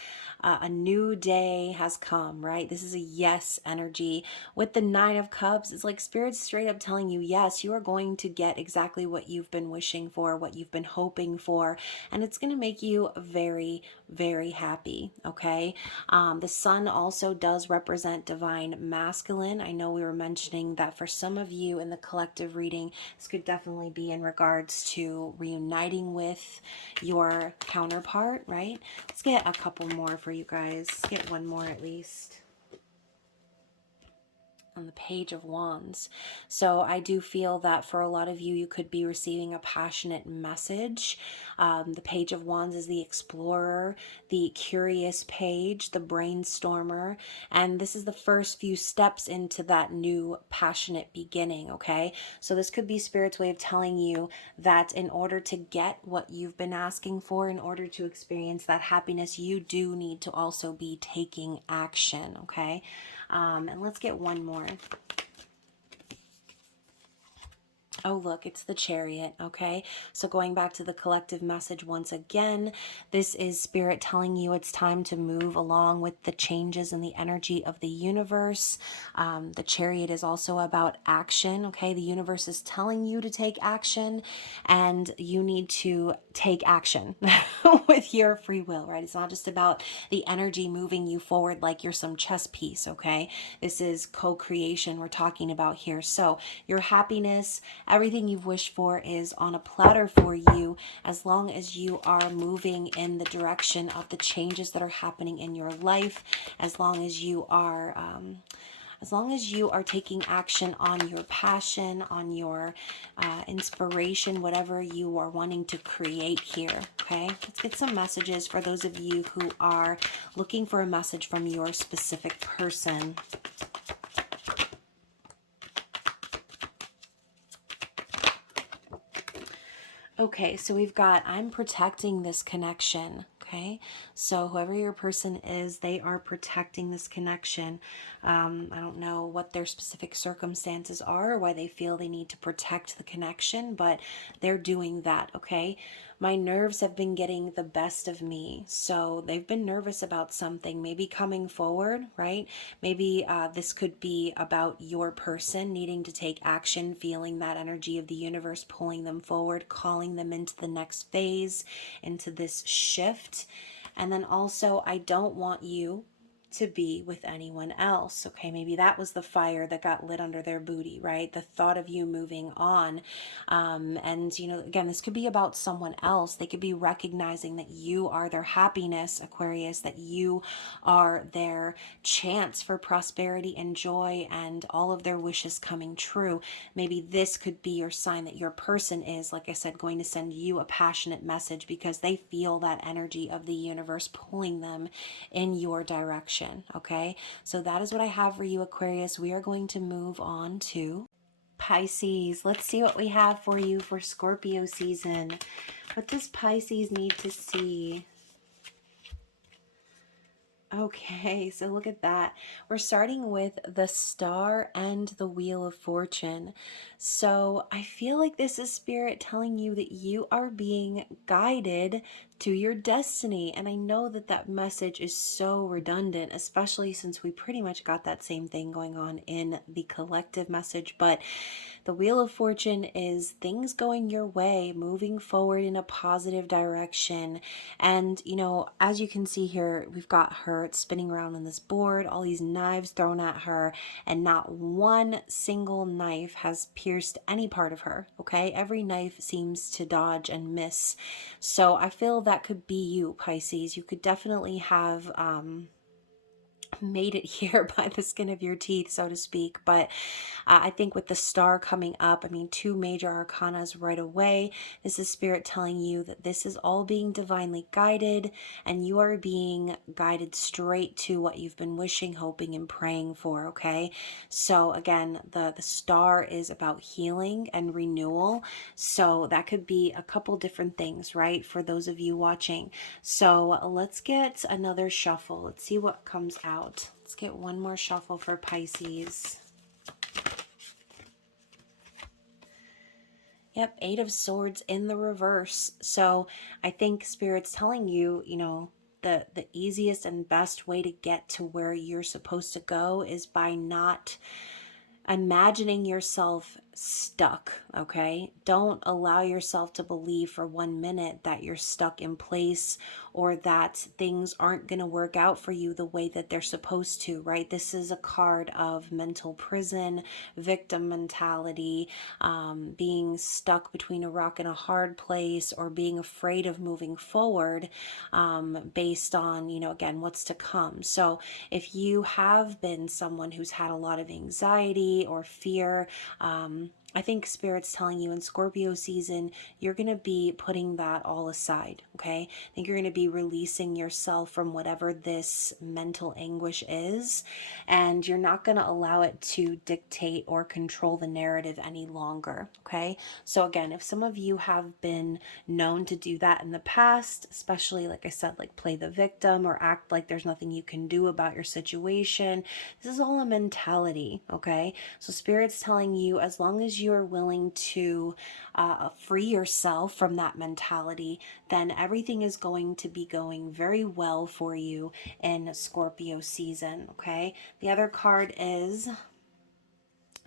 A new day has come, right? This is a yes energy. With the Nine of Cups, it's like Spirit's straight up telling you, yes, you are going to get exactly what you've been wishing for, what you've been hoping for, and it's going to make you very, very happy, okay? The sun also does represent divine masculine. I know we were mentioning that for some of you in the collective reading, this could definitely be in regards to reuniting with your counterpart, right? Let's get a couple more for you guys. Let's get one more at least. On the Page of Wands. So I do feel that for a lot of you, you could be receiving a passionate message. The Page of Wands is the explorer, the curious page, the brainstormer, and this is the first few steps into that new passionate beginning, okay? So this could be Spirit's way of telling you that in order to get what you've been asking for, in order to experience that happiness, you do need to also be taking action, okay? And let's get one more. Oh, look, it's the Chariot, okay? So going back to the collective message once again, this is Spirit telling you it's time to move along with the changes in the energy of the universe. The Chariot is also about action, okay? The universe is telling you to take action, and you need to take action with your free will, right? It's not just about the energy moving you forward like you're some chess piece, okay? This is co-creation we're talking about here. So your happiness, everything you've wished for is on a platter for you, as long as you are moving in the direction of the changes that are happening in your life, as long as you are taking action on your passion, on your inspiration, whatever you are wanting to create here, okay? Let's get some messages for those of you who are looking for a message from your specific person. Okay, so we've got, I'm protecting this connection, okay? So whoever your person is, they are protecting this connection. I don't know what their specific circumstances are or why they feel they need to protect the connection, but they're doing that, okay? My nerves have been getting the best of me. So they've been nervous about something, maybe coming forward, right? Maybe this could be about your person needing to take action, feeling that energy of the universe pulling them forward, calling them into the next phase, into this shift. And then also, I don't want you to be with anyone else. Okay, maybe that was the fire that got lit under their booty, right? The thought of you moving on. And, you know, again, this could be about someone else. They could be recognizing that you are their happiness, Aquarius, that you are their chance for prosperity and joy and all of their wishes coming true. Maybe this could be your sign that your person is, like I said, going to send you a passionate message because they feel that energy of the universe pulling them in your direction. Okay, so that is what I have for you, Aquarius. We are going to move on to Pisces. Let's see what we have for you for Scorpio season. What does Pisces need to see? Okay, so look at that. We're starting with the Star and the Wheel of Fortune. So I feel like this is Spirit telling you that you are being guided to your destiny. And I know that that message is so redundant, especially since we pretty much got that same thing going on in the collective message. But the Wheel of Fortune is things going your way, moving forward in a positive direction. And, you know, as you can see here, we've got her spinning around on this board, all these knives thrown at her, and not one single knife has pierced any part of her, okay? Every knife seems to dodge and miss. So I feel that could be you, Pisces. You could definitely have made it here by the skin of your teeth, so to speak. But I think with the Star coming up, I mean, two major arcanas right away. This is Spirit telling you that this is all being divinely guided, and you are being guided straight to what you've been wishing, hoping, and praying for, okay? So again, the Star is about healing and renewal. So that could be a couple different things, right? For those of you watching. So let's get another shuffle. Let's see what comes out. Let's get one more shuffle for Pisces. Yep, Eight of Swords in the reverse. So I think Spirit's telling you, you know, the easiest and best way to get to where you're supposed to go is by not imagining yourself stuck, okay? Don't allow yourself to believe for 1 minute that you're stuck in place or that things aren't going to work out for you the way that they're supposed to, right? This is a card of mental prison, victim mentality, being stuck between a rock and a hard place, or being afraid of moving forward based on, you know, again, what's to come. So if you have been someone who's had a lot of anxiety or fear, I think Spirit's telling you in Scorpio season, you're going to be putting that all aside, okay? I think you're going to be releasing yourself from whatever this mental anguish is, and you're not going to allow it to dictate or control the narrative any longer, okay? So again, if some of you have been known to do that in the past, especially, like I said, like play the victim or act like there's nothing you can do about your situation, this is all a mentality, okay? So Spirit's telling you, as long as you're willing to free yourself from that mentality, then everything is going to be going very well for you in Scorpio season, okay? The other card is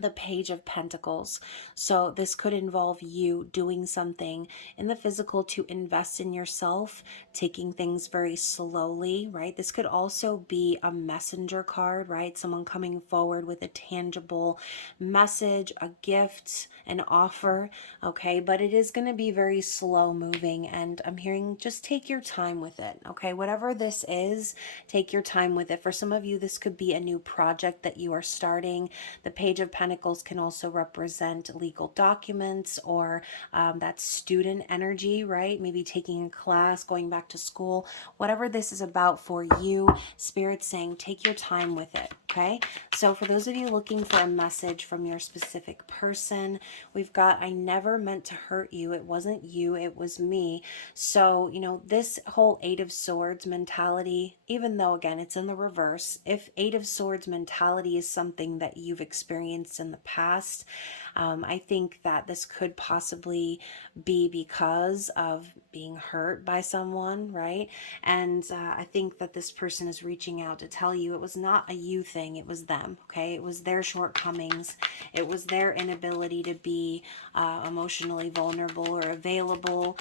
the Page of Pentacles. So this could involve you doing something in the physical to invest in yourself, taking things very slowly, right? This could also be a messenger card, right? Someone coming forward with a tangible message, a gift, an offer, okay? But it is going to be very slow moving, and I'm hearing just take your time with it, okay? Whatever this is, take your time with it. For some of you, this could be a new project that you are starting. The Page of Pentacles can also represent legal documents or that student energy, right? Maybe taking a class, going back to school, whatever this is about for you. Spirit's saying take your time with it, okay? So for those of you looking for a message from your specific person, we've got, I never meant to hurt you. It wasn't you, it was me. So, you know, this whole Eight of Swords mentality, even though again it's in the reverse, if Eight of Swords mentality is something that you've experienced in the past, I think that this could possibly be because of being hurt by someone, right? And I think that this person is reaching out to tell you it was not a you thing, it was them, okay? It was their shortcomings, it was their inability to be emotionally vulnerable or available.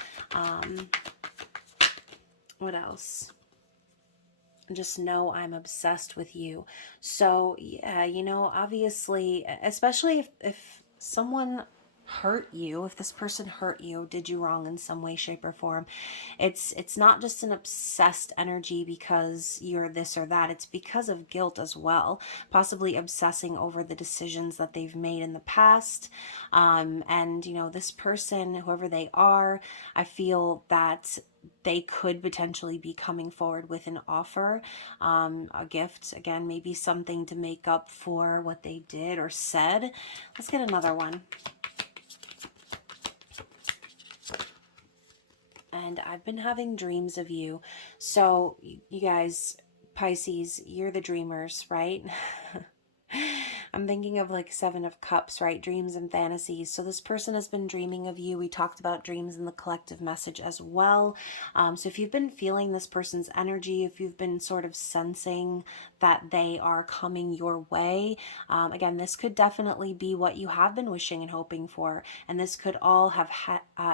What else? Just know I'm obsessed with you. So yeah, you know, obviously, especially if someone hurt you, if this person hurt you, did you wrong in some way, shape, or form, it's not just an obsessed energy because you're this or that. It's because of guilt as well, possibly obsessing over the decisions that they've made in the past. And you know, this person, whoever they are, I feel that they could potentially be coming forward with an offer, a gift, again, maybe something to make up for what they did or said. Let's get another one. And I've been having dreams of you. So you guys, Pisces, you're the dreamers, right? I'm thinking of like Seven of Cups, right? Dreams and fantasies. So this person has been dreaming of you. We talked about dreams in the collective message as well. So if you've been feeling this person's energy, if you've been sort of sensing that they are coming your way, again, this could definitely be what you have been wishing and hoping for. And this could all have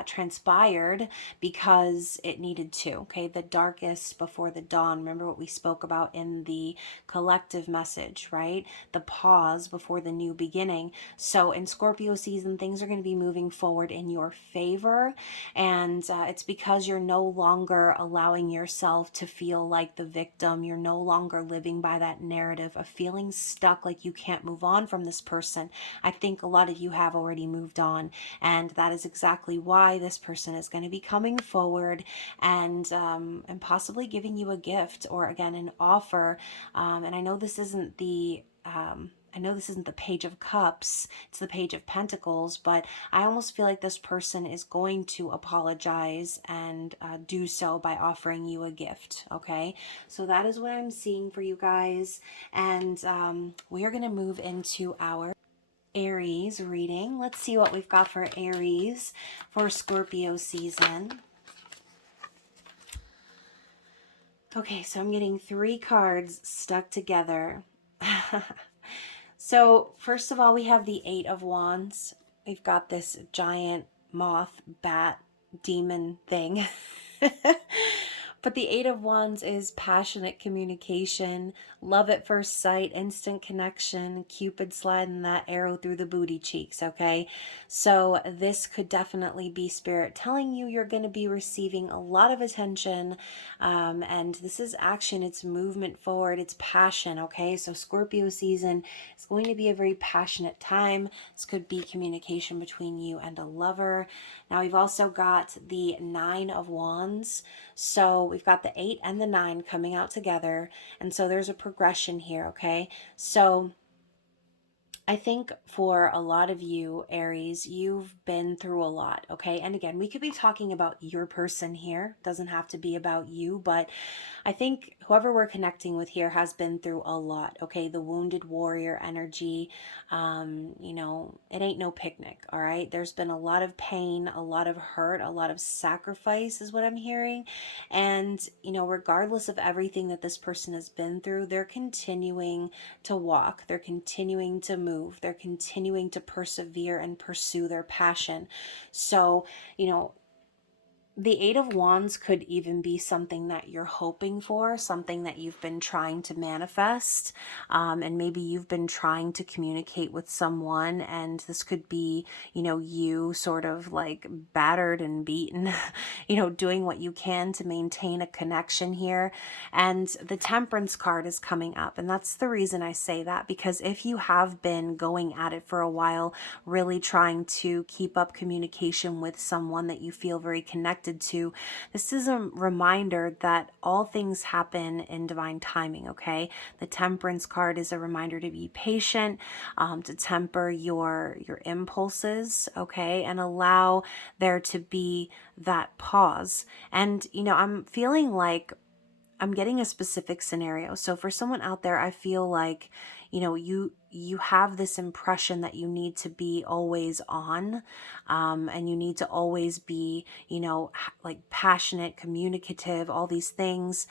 transpired because it needed to, okay? The darkest before the dawn. Remember what we spoke about in the collective message, right? The pause before the new beginning. So in Scorpio season, things are going to be moving forward in your favor. And it's because you're no longer allowing yourself to feel like the victim. You're no longer living by that narrative of feeling stuck, like you can't move on from this person. I think a lot of you have already moved on. And that is exactly why this person is going to be coming forward and possibly giving you a gift or, again, an offer. And I know this isn't the Page of Cups, it's the Page of Pentacles, but I almost feel like this person is going to apologize and do so by offering you a gift, okay? So that is what I'm seeing for you guys, and we are going to move into our Aries reading. Let's see what we've got for Aries for Scorpio season. Okay, so I'm getting 3 cards stuck together. So first of all, we have the 8 of Wands. We've got this giant moth, bat, demon thing. But the 8 of Wands is passionate communication, love at first sight, instant connection, Cupid sliding that arrow through the booty cheeks, okay? So this could definitely be Spirit telling you you're going to be receiving a lot of attention, and this is action, it's movement forward, it's passion, okay? So Scorpio season is going to be a very passionate time. This could be communication between you and a lover. Now we've also got the 9 of Wands. So we've got the 8 and the 9 coming out together. And so there's a progression here, okay? So I think for a lot of you, Aries, you've been through a lot, okay? And again, we could be talking about your person here. Doesn't have to be about you, but I think whoever we're connecting with here has been through a lot, okay? The wounded warrior energy, you know, it ain't no picnic, all right? There's been a lot of pain, a lot of hurt, a lot of sacrifice is what I'm hearing. And, you know, regardless of everything that this person has been through, they're continuing to walk. They're continuing to move. They're continuing to persevere and pursue their passion. So, you know, the 8 of Wands could even be something that you're hoping for, something that you've been trying to manifest, and maybe you've been trying to communicate with someone, and this could be, you know, you sort of like battered and beaten, you know, doing what you can to maintain a connection here. And the Temperance card is coming up, and that's the reason I say that, because if you have been going at it for a while, really trying to keep up communication with someone that you feel very connected to, this is a reminder that all things happen in divine timing, okay? The Temperance card is a reminder to be patient, to temper your impulses, okay? And allow there to be that pause. And, you know, I'm feeling like I'm getting a specific scenario. So for someone out there, I feel like, you know, you have this impression that you need to be always on, and you need to always be, you know, like passionate, communicative, all these things,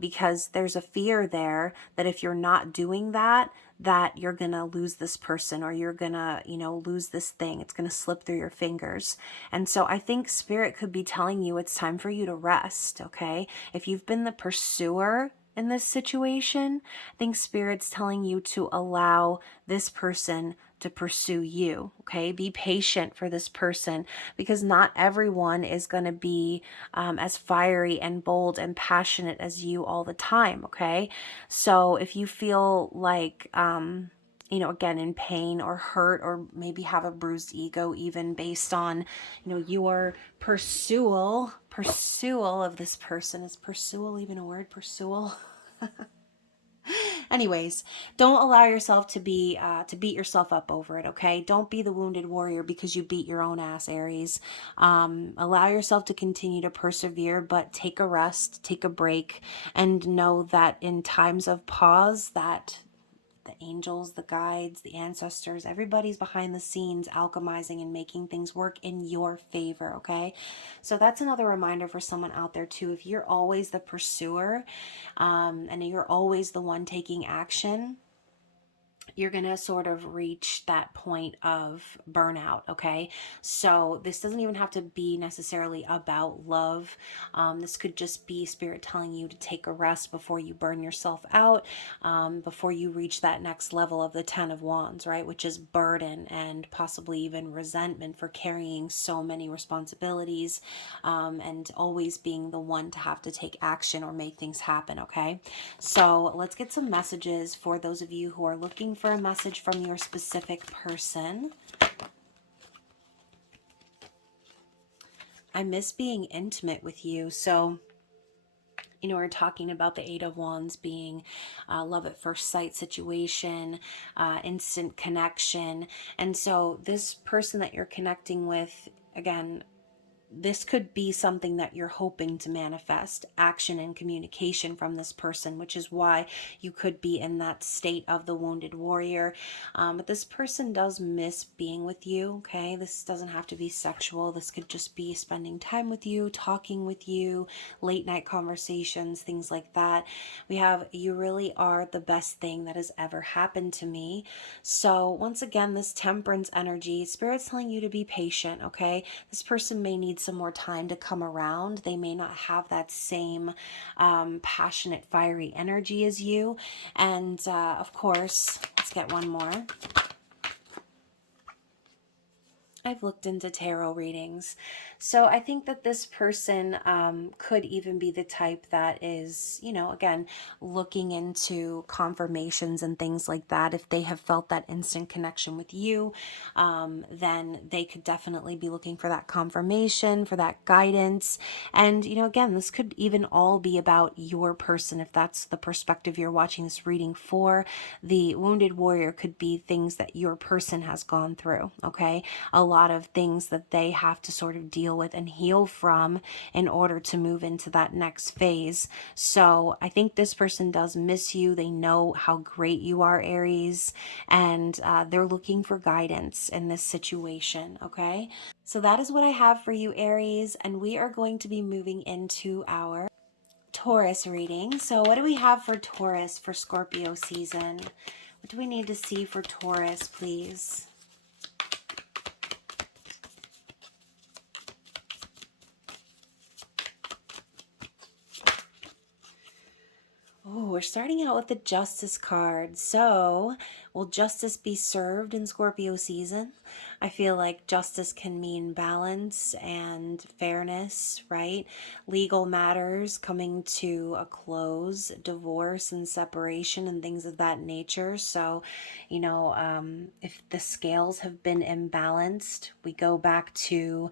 because there's a fear there that if you're not doing that, that you're going to lose this person, or you're going to, you know, lose this thing. It's going to slip through your fingers. And so I think Spirit could be telling you it's time for you to rest, okay? If you've been the pursuer in this situation, I think Spirit's telling you to allow this person to pursue you, okay? Be patient for this person, because not everyone is going to be as fiery and bold and passionate as you all the time, okay? So if you feel like, you know, again, in pain or hurt, or maybe have a bruised ego, even based on, you know, your pursual of this person. Is pursual even a word? Pursual? Anyways, don't allow yourself to be to beat yourself up over it, okay? Don't be the wounded warrior because you beat your own ass, Aries. Allow yourself to continue to persevere, but take a rest, take a break, and know that in times of pause, that the angels, the guides, the ancestors, everybody's behind the scenes alchemizing and making things work in your favor, okay? So that's another reminder for someone out there too. If you're always the pursuer, and you're always the one taking action, you're going to sort of reach that point of burnout, okay? So this doesn't even have to be necessarily about love. This could just be Spirit telling you to take a rest before you burn yourself out, before you reach that next level of the 10 of Wands, right? Which is burden and possibly even resentment for carrying so many responsibilities, and always being the one to have to take action or make things happen, okay? So let's get some messages for those of you who are looking for a message from your specific person. I miss being intimate with you. So, you know, we're talking about the 8 of Wands being love at first sight situation, instant connection. And so this person that you're connecting with, again, this could be something that you're hoping to manifest, action and communication from this person, which is why you could be in that state of the wounded warrior. But this person does miss being with you, okay? This doesn't have to be sexual. This could just be spending time with you, talking with you, late night conversations, things like that. We have, you really are the best thing that has ever happened to me. So once again, this temperance energy, Spirit's telling you to be patient, okay? This person may need some more time to come around. They may not have that same passionate, fiery energy as you. And of course, let's get one more. I've looked into tarot readings. So I think that this person could even be the type that is, you know, again, looking into confirmations and things like that. If they have felt that instant connection with you, then they could definitely be looking for that confirmation, for that guidance. And, you know, again, this could even all be about your person. If that's the perspective you're watching this reading for, the wounded warrior could be things that your person has gone through, okay? A lot of things that they have to sort of deal with and heal from in order to move into that next phase. So I think this person does miss you. They know how great you are, Aries, and they're looking for guidance in this situation, okay? So that is what I have for you, Aries, and we are going to be moving into our Taurus reading. So what do we have for Taurus for Scorpio season? What do we need to see for Taurus, please? Oh, we're starting out with the Justice card. So, will justice be served in Scorpio season? I feel like justice can mean balance and fairness, right? Legal matters coming to a close, divorce and separation and things of that nature. So, you know, if the scales have been imbalanced, we go back to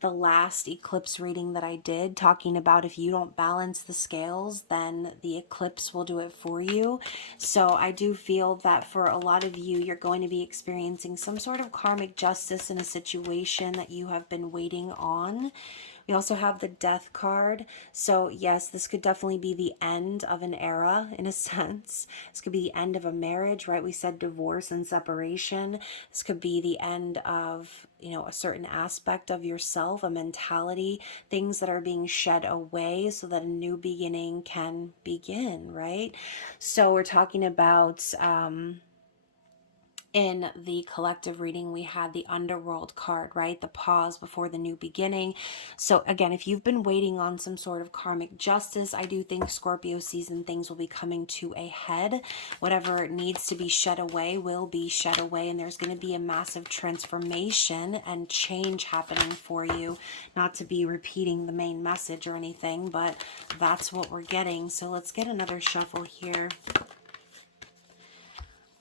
the last eclipse reading that I did, talking about if you don't balance the scales, then the eclipse will do it for you. So I do feel that for a lot of you, you're going to be experiencing some sort of karmic justice in a situation that you have been waiting on. We also have the Death card. So yes, this could definitely be the end of an era in a sense. This could be the end of a marriage, right? We said divorce and separation. This could be the end of, you know, a certain aspect of yourself, a mentality, things that are being shed away so that a new beginning can begin, right? So we're talking about in the collective reading, we had the Underworld card, right? The pause before the new beginning. So again, if you've been waiting on some sort of karmic justice, I do think Scorpio season things will be coming to a head. Whatever needs to be shed away will be shed away, and there's going to be a massive transformation and change happening for you. Not to be repeating the main message or anything, but that's what we're getting. So let's get another shuffle here.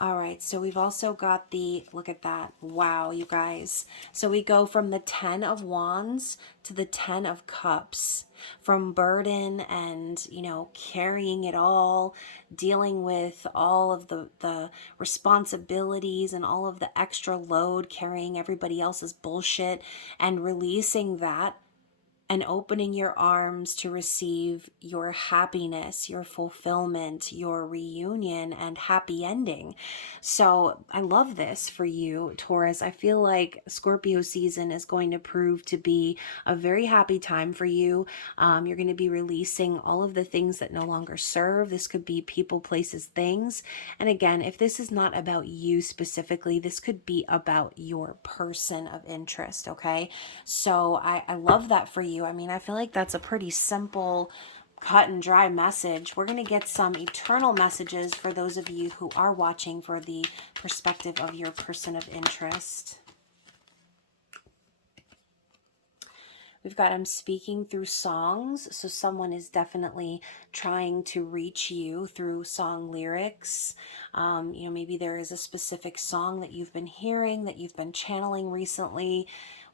All right, so we've also got the, look at that. Wow, you guys. So we go from the 10 of Wands to the 10 of Cups. From burden and, you know, carrying it all, dealing with all of the responsibilities and all of the extra load, carrying everybody else's bullshit and releasing that and opening your arms to receive your happiness, your fulfillment, your reunion, and happy ending. So I love this for you, Taurus. I feel like Scorpio season is going to prove to be a very happy time for you. You're going to be releasing all of the things that no longer serve. This could be people, places, things. And again, if this is not about you specifically, this could be about your person of interest, okay? So I love that for you. I mean, I feel like that's a pretty simple, cut and dry message. We're going to get some eternal messages for those of you who are watching for the perspective of your person of interest. We've got I'm speaking through songs. So someone is definitely trying to reach you through song lyrics. You know, maybe there is a specific song that you've been hearing, that you've been channeling recently.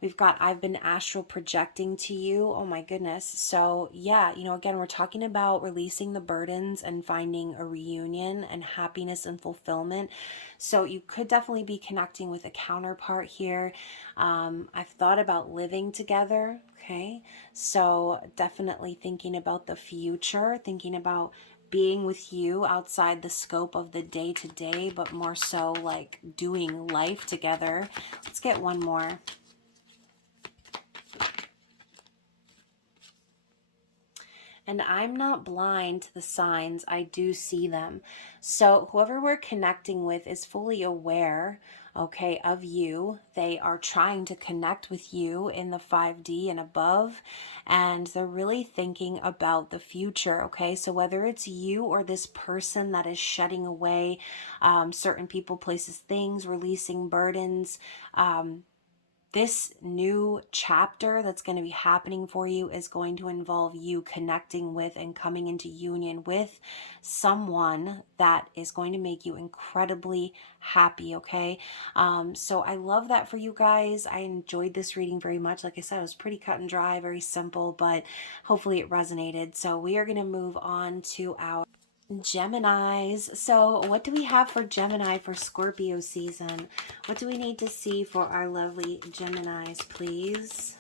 We've got I've been astral projecting to you. Oh my goodness. So yeah, again, we're talking about releasing the burdens and finding a reunion and happiness and fulfillment. So you could definitely be connecting with a counterpart here. I've thought about living together. Okay. So definitely thinking about the future, thinking about being with you outside the scope of the day to day, but more so like doing life together. Let's get one more. And I'm not blind to the signs, I do see them. So whoever we're connecting with is fully aware, okay, of you. They are trying to connect with you in the 5D and above, and they're really thinking about the future, okay? So whether it's you or this person that is shedding away certain people, places, things, releasing burdens, this new chapter that's going to be happening for you is going to involve you connecting with and coming into union with someone that is going to make you incredibly happy, okay? So I love that for you guys. I enjoyed this reading very much. Like I said, it was pretty cut and dry, very simple, but hopefully it resonated. So we are going to move on to our Geminis. So what do we have for Gemini for Scorpio season? What do we need to see for our lovely Geminis, please?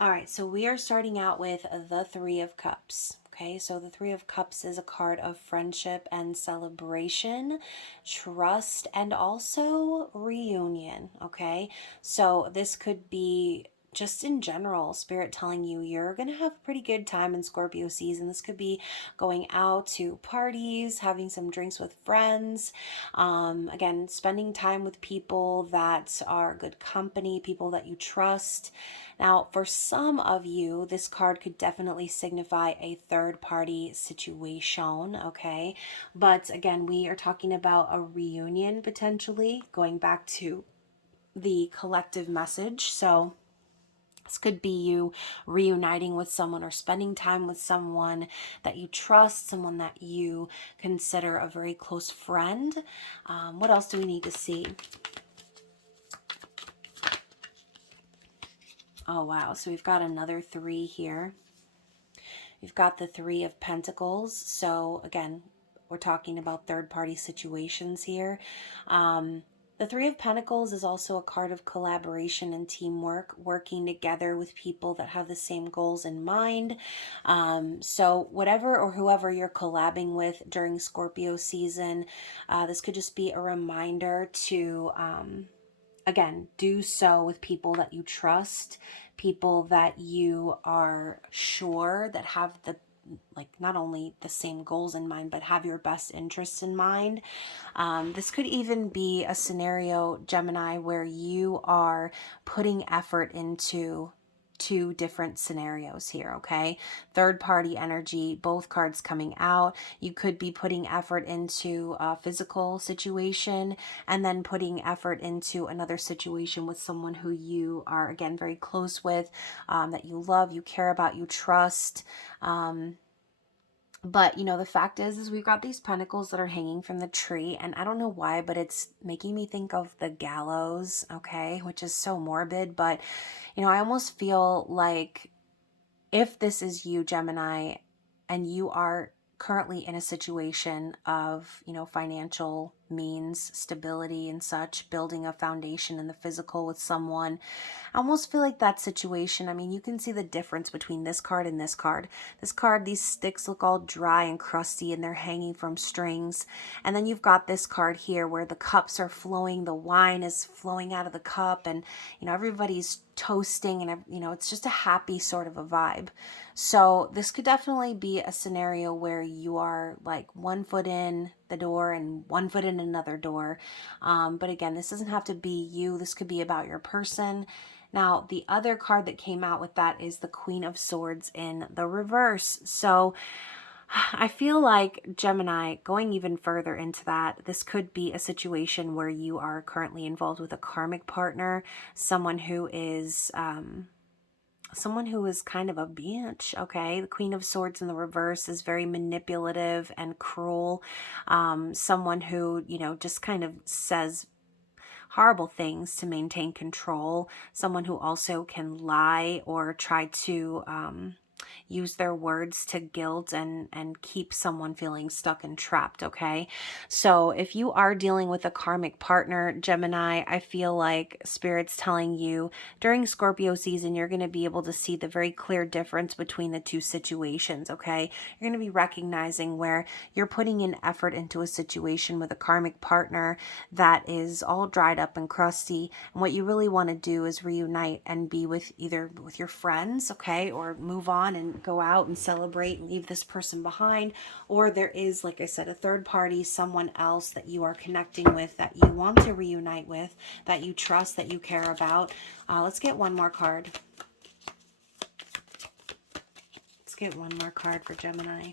All right, so we are starting out with the Three of Cups. Okay, so the Three of Cups is a card of friendship and celebration, trust, and also reunion. Okay, so this could be just in general, Spirit telling you you're going to have a pretty good time in Scorpio season. This could be going out to parties, having some drinks with friends, again, spending time with people that are good company, people that you trust. Now, for some of you, this card could definitely signify a third-party situation, okay? But again, we are talking about a reunion potentially, going back to the collective message. So this could be you reuniting with someone or spending time with someone that you trust, someone that you consider a very close friend. What else do we need to see? Oh, wow. So we've got another 3 here. We've got the 3 of Pentacles. So again, we're talking about third-party situations here. The 3 of Pentacles is also a card of collaboration and teamwork, working together with people that have the same goals in mind. So whatever or whoever you're collabing with during Scorpio season, this could just be a reminder to, again, do so with people that you trust, people that you are sure that have the, like, not only the same goals in mind, but have your best interests in mind. This could even be a scenario, Gemini, where you are putting effort into 2 different scenarios here, okay? Third party energy, both cards coming out. You could be putting effort into a physical situation and then putting effort into another situation with someone who you are, again, very close with, that you love, you care about, you trust. But, the fact is we've got these pentacles that are hanging from the tree, and I don't know why, but it's making me think of the gallows, okay, which is so morbid, but, I almost feel like if this is you, Gemini, and you are currently in a situation of, financial means, stability and such, building a foundation in the physical with someone, I almost feel like that situation, I mean, you can see the difference between this card and this card. This card, these sticks look all dry and crusty and they're hanging from strings. And then you've got this card here where the cups are flowing, the wine is flowing out of the cup, and, everybody's toasting, and, it's just a happy sort of a vibe. So this could definitely be a scenario where you are like one foot in the door and one foot in another door. But again, this doesn't have to be you. This could be about your person. Now, the other card that came out with that is the Queen of Swords in the reverse. So I feel like, Gemini, going even further into that, this could be a situation where you are currently involved with a karmic partner, someone who is kind of a bitch, okay? The Queen of Swords in the reverse is very manipulative and cruel. Someone who, just kind of says horrible things to maintain control, someone who also can lie or try to use their words to guilt and keep someone feeling stuck and trapped, okay? So if you are dealing with a karmic partner, Gemini, I feel like Spirit's telling you during Scorpio season, you're going to be able to see the very clear difference between the two situations, okay? You're going to be recognizing where you're putting in effort into a situation with a karmic partner that is all dried up and crusty, and what you really want to do is reunite and be with either with your friends, okay, or move on and go out and celebrate and leave this person behind, or there is, like I said, a third party, someone else that you are connecting with, that you want to reunite with, that you trust, that you care about. Let's get one more card. Let's get one more card for Gemini.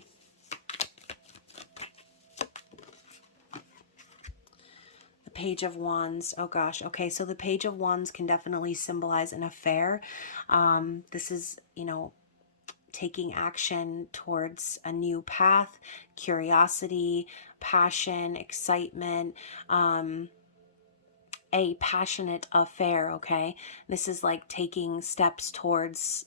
Page of Wands. Oh gosh. Okay, so the Page of Wands can definitely symbolize an affair. This is, you know, taking action towards a new path, curiosity, passion, excitement, a passionate affair, okay? This is like taking steps towards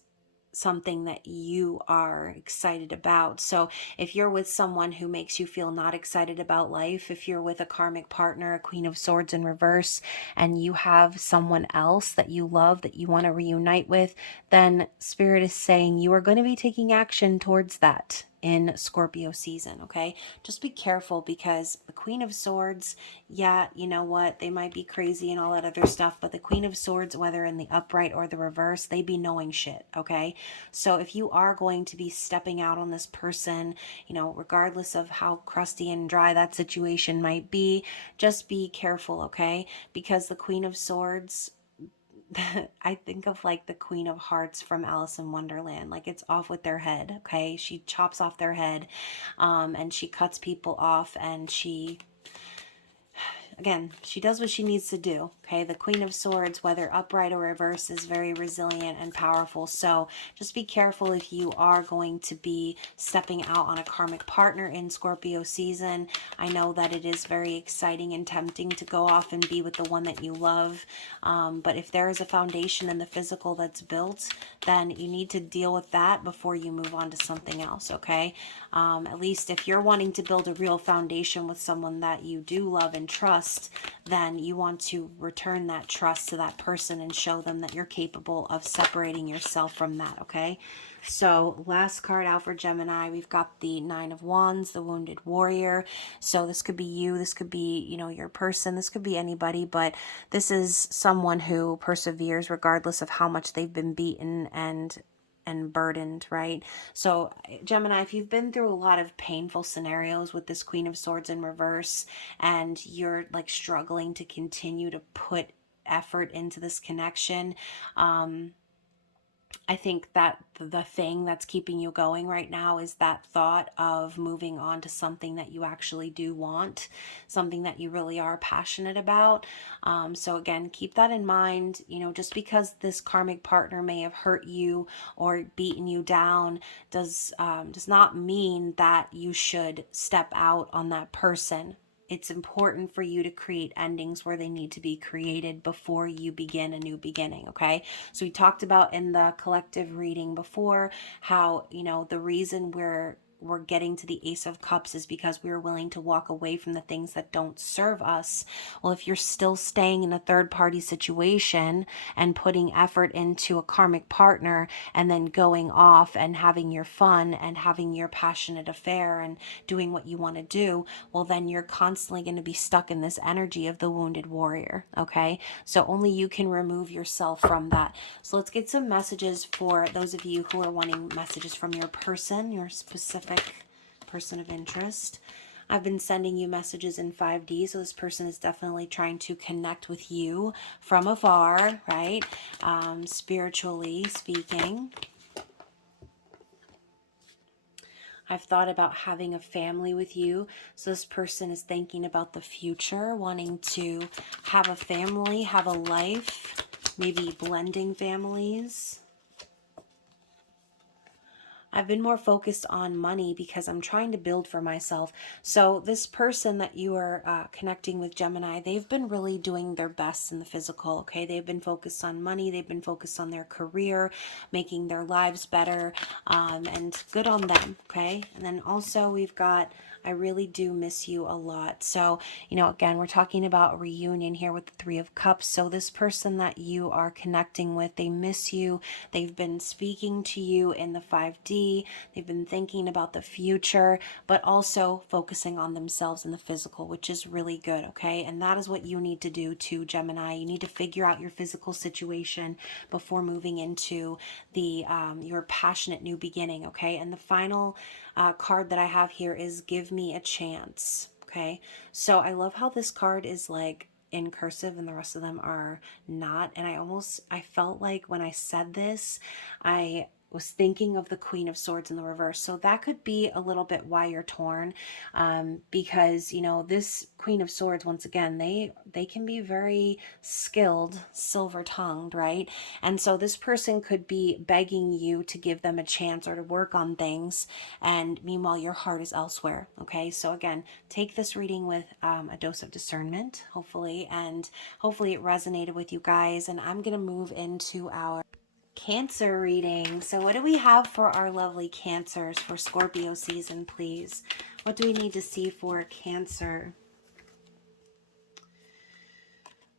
something that you are excited about. So if you're with someone who makes you feel not excited about life, if you're with a karmic partner, a Queen of Swords in reverse, and you have someone else that you love that you want to reunite with, then Spirit is saying you are going to be taking action towards that in Scorpio season, okay? Just be careful, because the Queen of Swords, yeah, you know what, they might be crazy and all that other stuff, but the Queen of Swords, whether in the upright or the reverse, they be knowing shit, okay? So if you are going to be stepping out on this person, you know, regardless of how crusty and dry that situation might be, just be careful, okay? Because the Queen of Swords, I think of like the Queen of Hearts from Alice in Wonderland. Like, it's off with their head, okay? She chops off their head, and she cuts people off, and she, again, she does what she needs to do, okay? The Queen of Swords, whether upright or reverse, is very resilient and powerful. So just be careful if you are going to be stepping out on a karmic partner in Scorpio season. I know that it is very exciting and tempting to go off and be with the one that you love. But if there is a foundation in the physical that's built, then you need to deal with that before you move on to something else, okay? At least if you're wanting to build a real foundation with someone that you do love and trust, then you want to return that trust to that person and show them that you're capable of separating yourself from that, okay? So last card out for Gemini, we've got the Nine of Wands, the Wounded Warrior. So this could be you, this could be, you know, your person, this could be anybody, but this is someone who perseveres regardless of how much they've been beaten and burdened, right? So Gemini, if you've been through a lot of painful scenarios with this Queen of Swords in reverse, and you're like struggling to continue to put effort into this connection, I think that the thing that's keeping you going right now is that thought of moving on to something that you actually do want, something that you really are passionate about. So again, keep that in mind. You know, just because this karmic partner may have hurt you or beaten you down does not mean that you should step out on that person. It's important for you to create endings where they need to be created before you begin a new beginning, okay? So we talked about in the collective reading before how, you know, the reason we're getting to the Ace of Cups is because we're willing to walk away from the things that don't serve us. Well, if you're still staying in a third party situation and putting effort into a karmic partner and then going off and having your fun and having your passionate affair and doing what you want to do, well, then you're constantly going to be stuck in this energy of the wounded warrior, okay? So only you can remove yourself from that. So let's get some messages for those of you who are wanting messages from your person, your specific person of interest. I've been sending you messages in 5D, so this person is definitely trying to connect with you from afar, right? Spiritually speaking. I've thought about having a family with you. So this person is thinking about the future, wanting to have a family, have a life, maybe blending families. I've been more focused on money because I'm trying to build for myself. So this person that you are connecting with, Gemini, they've been really doing their best in the physical, okay? They've been focused on money. They've been focused on their career, making their lives better, and good on them, okay? And then also we've got, I really do miss you a lot. So, again, we're talking about a reunion here with the Three of Cups. So this person that you are connecting with, they miss you. They've been speaking to you in the 5D. They've been thinking about the future, but also focusing on themselves in the physical, which is really good, okay? And that is what you need to do too, Gemini. You need to figure out your physical situation before moving into the your passionate new beginning, okay? And the final card that I have here is Give Me a Chance, okay? So I love how this card is like in cursive and the rest of them are not. And I felt like when I said this, I was thinking of the Queen of Swords in the reverse. So that could be a little bit why you're torn, because, this Queen of Swords, once again, they can be very skilled, silver-tongued, right? And so this person could be begging you to give them a chance or to work on things, and meanwhile your heart is elsewhere, okay? So again, take this reading with a dose of discernment, hopefully, and hopefully it resonated with you guys. And I'm going to move into our Cancer reading. So what do we have for our lovely Cancers for Scorpio season, please? What do we need to see for Cancer?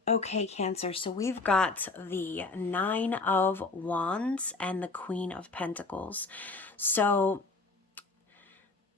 Okay, Cancer, so we've got the Nine of Wands and the Queen of Pentacles. So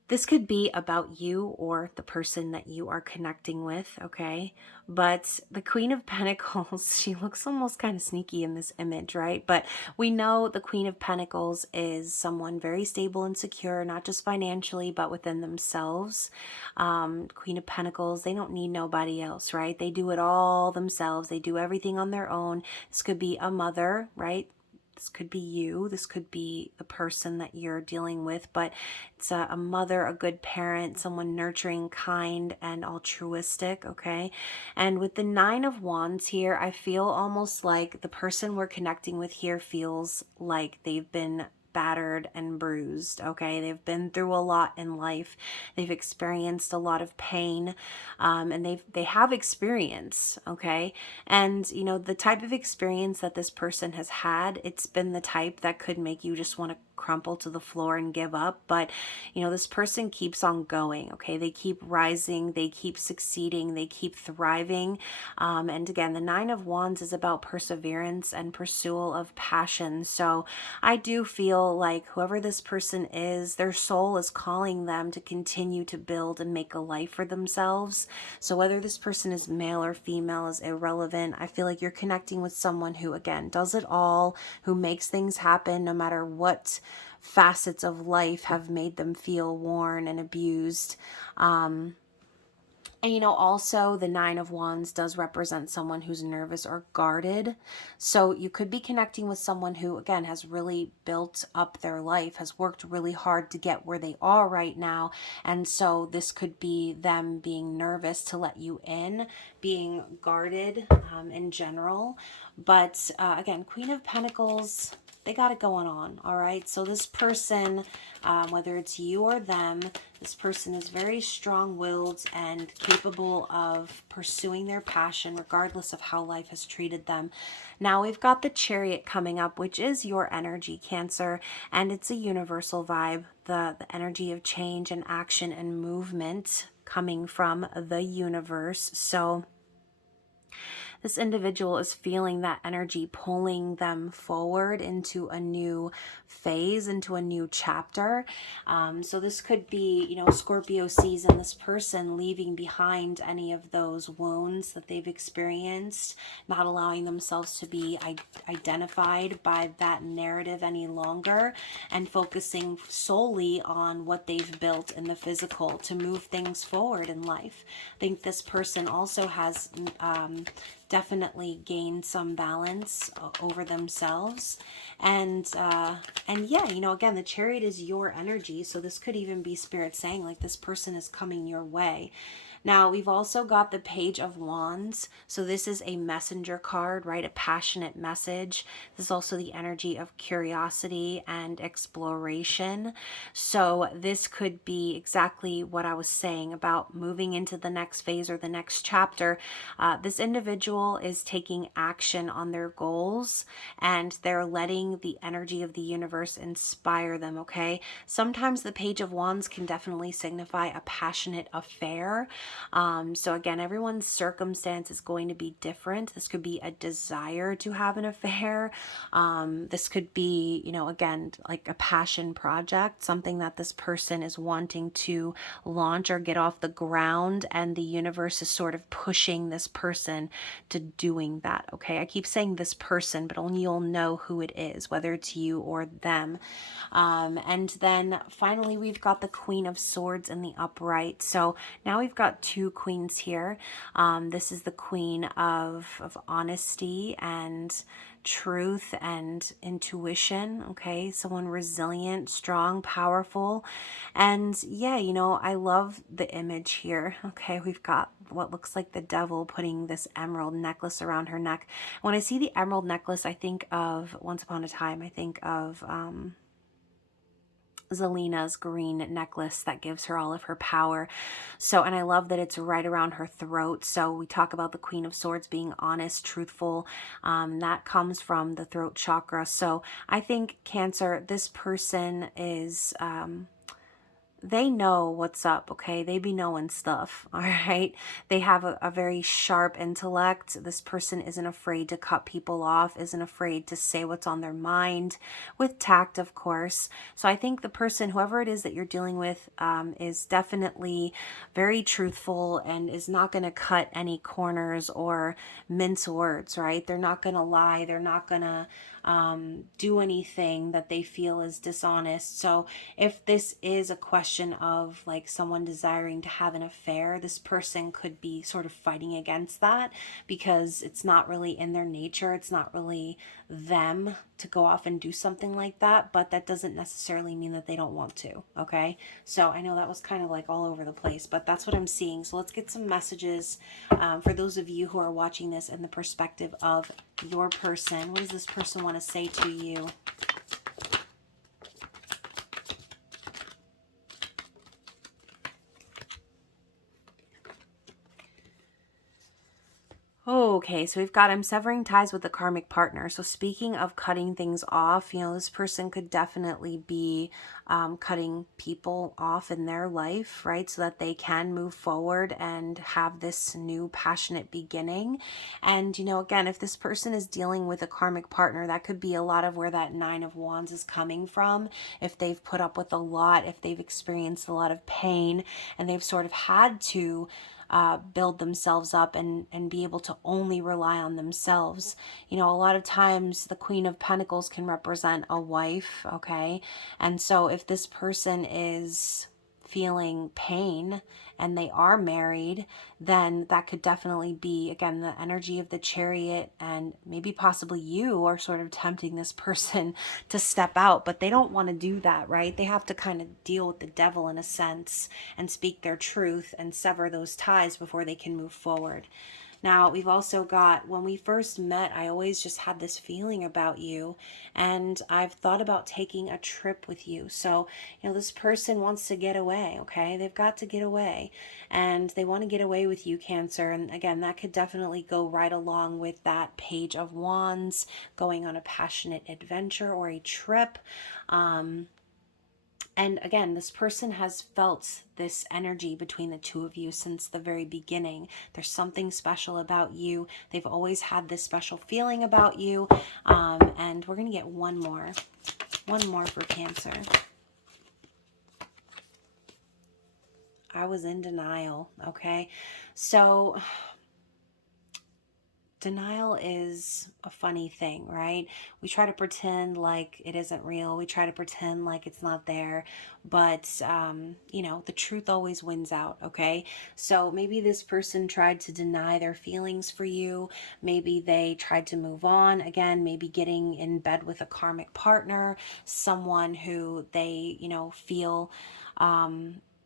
this could be about you or the person that you are connecting with, okay? But the Queen of Pentacles, she looks almost kind of sneaky in this image, right? But we know the Queen of Pentacles is someone very stable and secure, not just financially, but within themselves. Queen of Pentacles, they don't need nobody else, right? They do it all themselves. They do everything on their own. This could be a mother, right? This could be you. This could be the person that you're dealing with, but it's a mother, a good parent, someone nurturing, kind, and altruistic, okay? And with the Nine of Wands here, I feel almost like the person we're connecting with here feels like they've been battered and bruised, okay? They've been through a lot in life. They've experienced a lot of pain, and they have experience, okay? And the type of experience that this person has had, it's been the type that could make you just want to crumple to the floor and give up. But this person keeps on going, okay? They keep rising, they keep succeeding, they keep thriving. And again, the Nine of Wands is about perseverance and pursuit of passion. So I do feel like whoever this person is, their soul is calling them to continue to build and make a life for themselves. So whether this person is male or female is irrelevant. I feel like you're connecting with someone who, again, does it all, who makes things happen no matter what facets of life have made them feel worn and abused. And also the Nine of Wands does represent someone who's nervous or guarded. So you could be connecting with someone who, again, has really built up their life, has worked really hard to get where they are right now. And so this could be them being nervous to let you in, being guarded in general. But again, Queen of Pentacles, they got it going on, all right? So this person, whether it's you or them, this person is very strong-willed and capable of pursuing their passion regardless of how life has treated them. Now we've got the Chariot coming up, which is your energy, Cancer, and it's a universal vibe, the energy of change and action and movement coming from the universe. So this individual is feeling that energy pulling them forward into a new phase, into a new chapter. So this could be, Scorpio season, this person leaving behind any of those wounds that they've experienced, not allowing themselves to be identified by that narrative any longer, and focusing solely on what they've built in the physical to move things forward in life. I think this person also has definitely gained some balance over themselves. And yeah, again, the Chariot is your energy. So this could even be Spirit saying like this person is coming your way. Now, we've also got the Page of Wands. So this is a messenger card, right? A passionate message. This is also the energy of curiosity and exploration. So this could be exactly what I was saying about moving into the next phase or the next chapter. This individual is taking action on their goals, and they're letting the energy of the universe inspire them, okay? Sometimes the Page of Wands can definitely signify a passionate affair. So again, everyone's circumstance is going to be different. This could be a desire to have an affair. This could be, you know, again, like a passion project, something that this person is wanting to launch or get off the ground, and the universe is sort of pushing this person to doing that. Okay, I keep saying this person, but only you'll know who it is, whether it's you or them. And then finally, we've got the Queen of Swords in the upright. So now we've got two queens here. This is the Queen of honesty and truth and intuition. Okay, someone resilient, strong, powerful. And yeah, you know, I love the image here. Okay, we've got what looks like the devil putting this emerald necklace around her neck. When I see the emerald necklace, I think of Once Upon a Time. I think of Zelina's green necklace that gives her all of her power. So, and I love that it's right around her throat. So we talk about the Queen of Swords being honest, truthful. That comes from the throat chakra. So I think Cancer, this person is they know what's up, okay? They be knowing stuff, all right? They have a very sharp intellect. This person isn't afraid to cut people off, isn't afraid to say what's on their mind, with tact, of course. So I think the person, whoever it is that you're dealing with, is definitely very truthful and is not going to cut any corners or mince words, right? They're not going to lie. They're not going to do anything that they feel is dishonest. So if this is a question of like someone desiring to have an affair, this person could be sort of fighting against that because it's not really in their nature. It's not really them to go off and do something like that, but that doesn't necessarily mean that they don't want to, okay? So I know that was kind of like all over the place, but that's what I'm seeing. So let's get some messages for those of you who are watching this in the perspective of your person. What does this person want to say to you? Okay, so we've got I'm severing ties with the karmic partner. So speaking of cutting things off, you know, this person could definitely be cutting people off in their life, right? So that they can move forward and have this new passionate beginning. And, you know, again, if this person is dealing with a karmic partner, that could be a lot of where that Nine of Wands is coming from. If they've put up with a lot, if they've experienced a lot of pain, and they've sort of had to build themselves up and be able to only rely on themselves. You know, a lot of times the Queen of Pentacles can represent a wife, okay? And so if this person is feeling pain and they are married, then that could definitely be, again, the energy of the Chariot, and maybe possibly you are sort of tempting this person to step out, but they don't want to do that, right? They have to kind of deal with the devil in a sense and speak their truth and sever those ties before they can move forward. Now, we've also got, when we first met, I always just had this feeling about you, and I've thought about taking a trip with you. So, you know, this person wants to get away, okay? They've got to get away, and they want to get away with you, Cancer. And again, that could definitely go right along with that Page of Wands, going on a passionate adventure or a trip. And again, this person has felt this energy between the two of you since the very beginning. There's something special about you. They've always had this special feeling about you. And we're going to get one more for Cancer. I was in denial, okay? So denial is a funny thing, right? We try to pretend like it isn't real. We try to pretend like it's not there. But, you know, the truth always wins out, okay? So maybe this person tried to deny their feelings for you. Maybe they tried to move on. Again, maybe getting in bed with a karmic partner, someone who they, you know, feel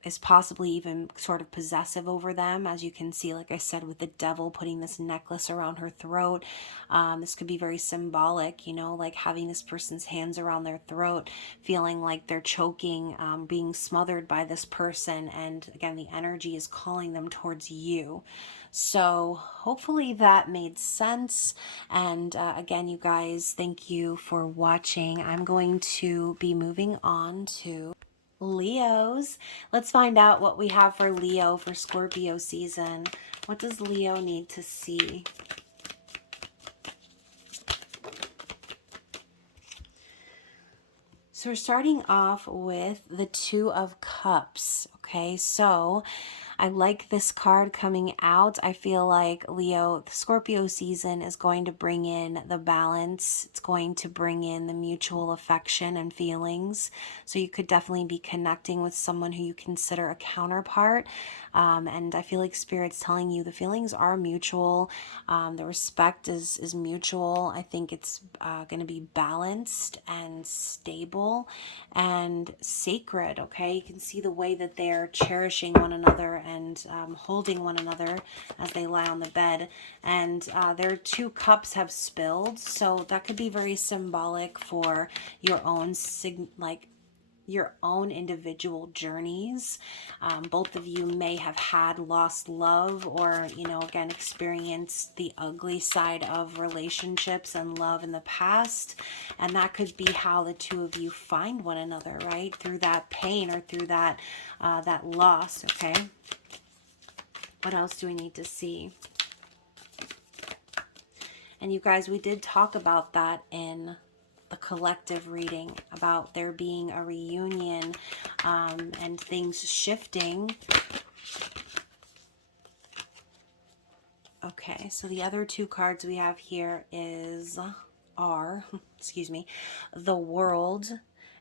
is possibly even sort of possessive over them, as you can see, like I said, with the devil putting this necklace around her throat. This could be very symbolic, you know, like having this person's hands around their throat, feeling like they're choking, being smothered by this person, and again, the energy is calling them towards you. So hopefully that made sense. And again, you guys, thank you for watching. I'm going to be moving on to Leos. Let's find out what we have for Leo for Scorpio season. What does Leo need to see? So we're starting off with the Two of Cups. Okay, so I like this card coming out. I feel like Leo, the Scorpio season is going to bring in the balance. It's going to bring in the mutual affection and feelings. So you could definitely be connecting with someone who you consider a counterpart. And I feel like Spirit's telling you the feelings are mutual. The respect is mutual. I think it's going to be balanced and stable and sacred. Okay, you can see the way that they're cherishing one another and holding one another as they lie on the bed. And their two cups have spilled, so that could be very symbolic for your own your own individual journeys. Both of you may have had lost love, or, you know, again, experienced the ugly side of relationships and love in the past. And that could be how the two of you find one another, right? Through that pain or through that, that loss, okay? What else do we need to see? And you guys, we did talk about that in the collective reading, about there being a reunion and things shifting. Okay, so the other two cards we have here are excuse me, the World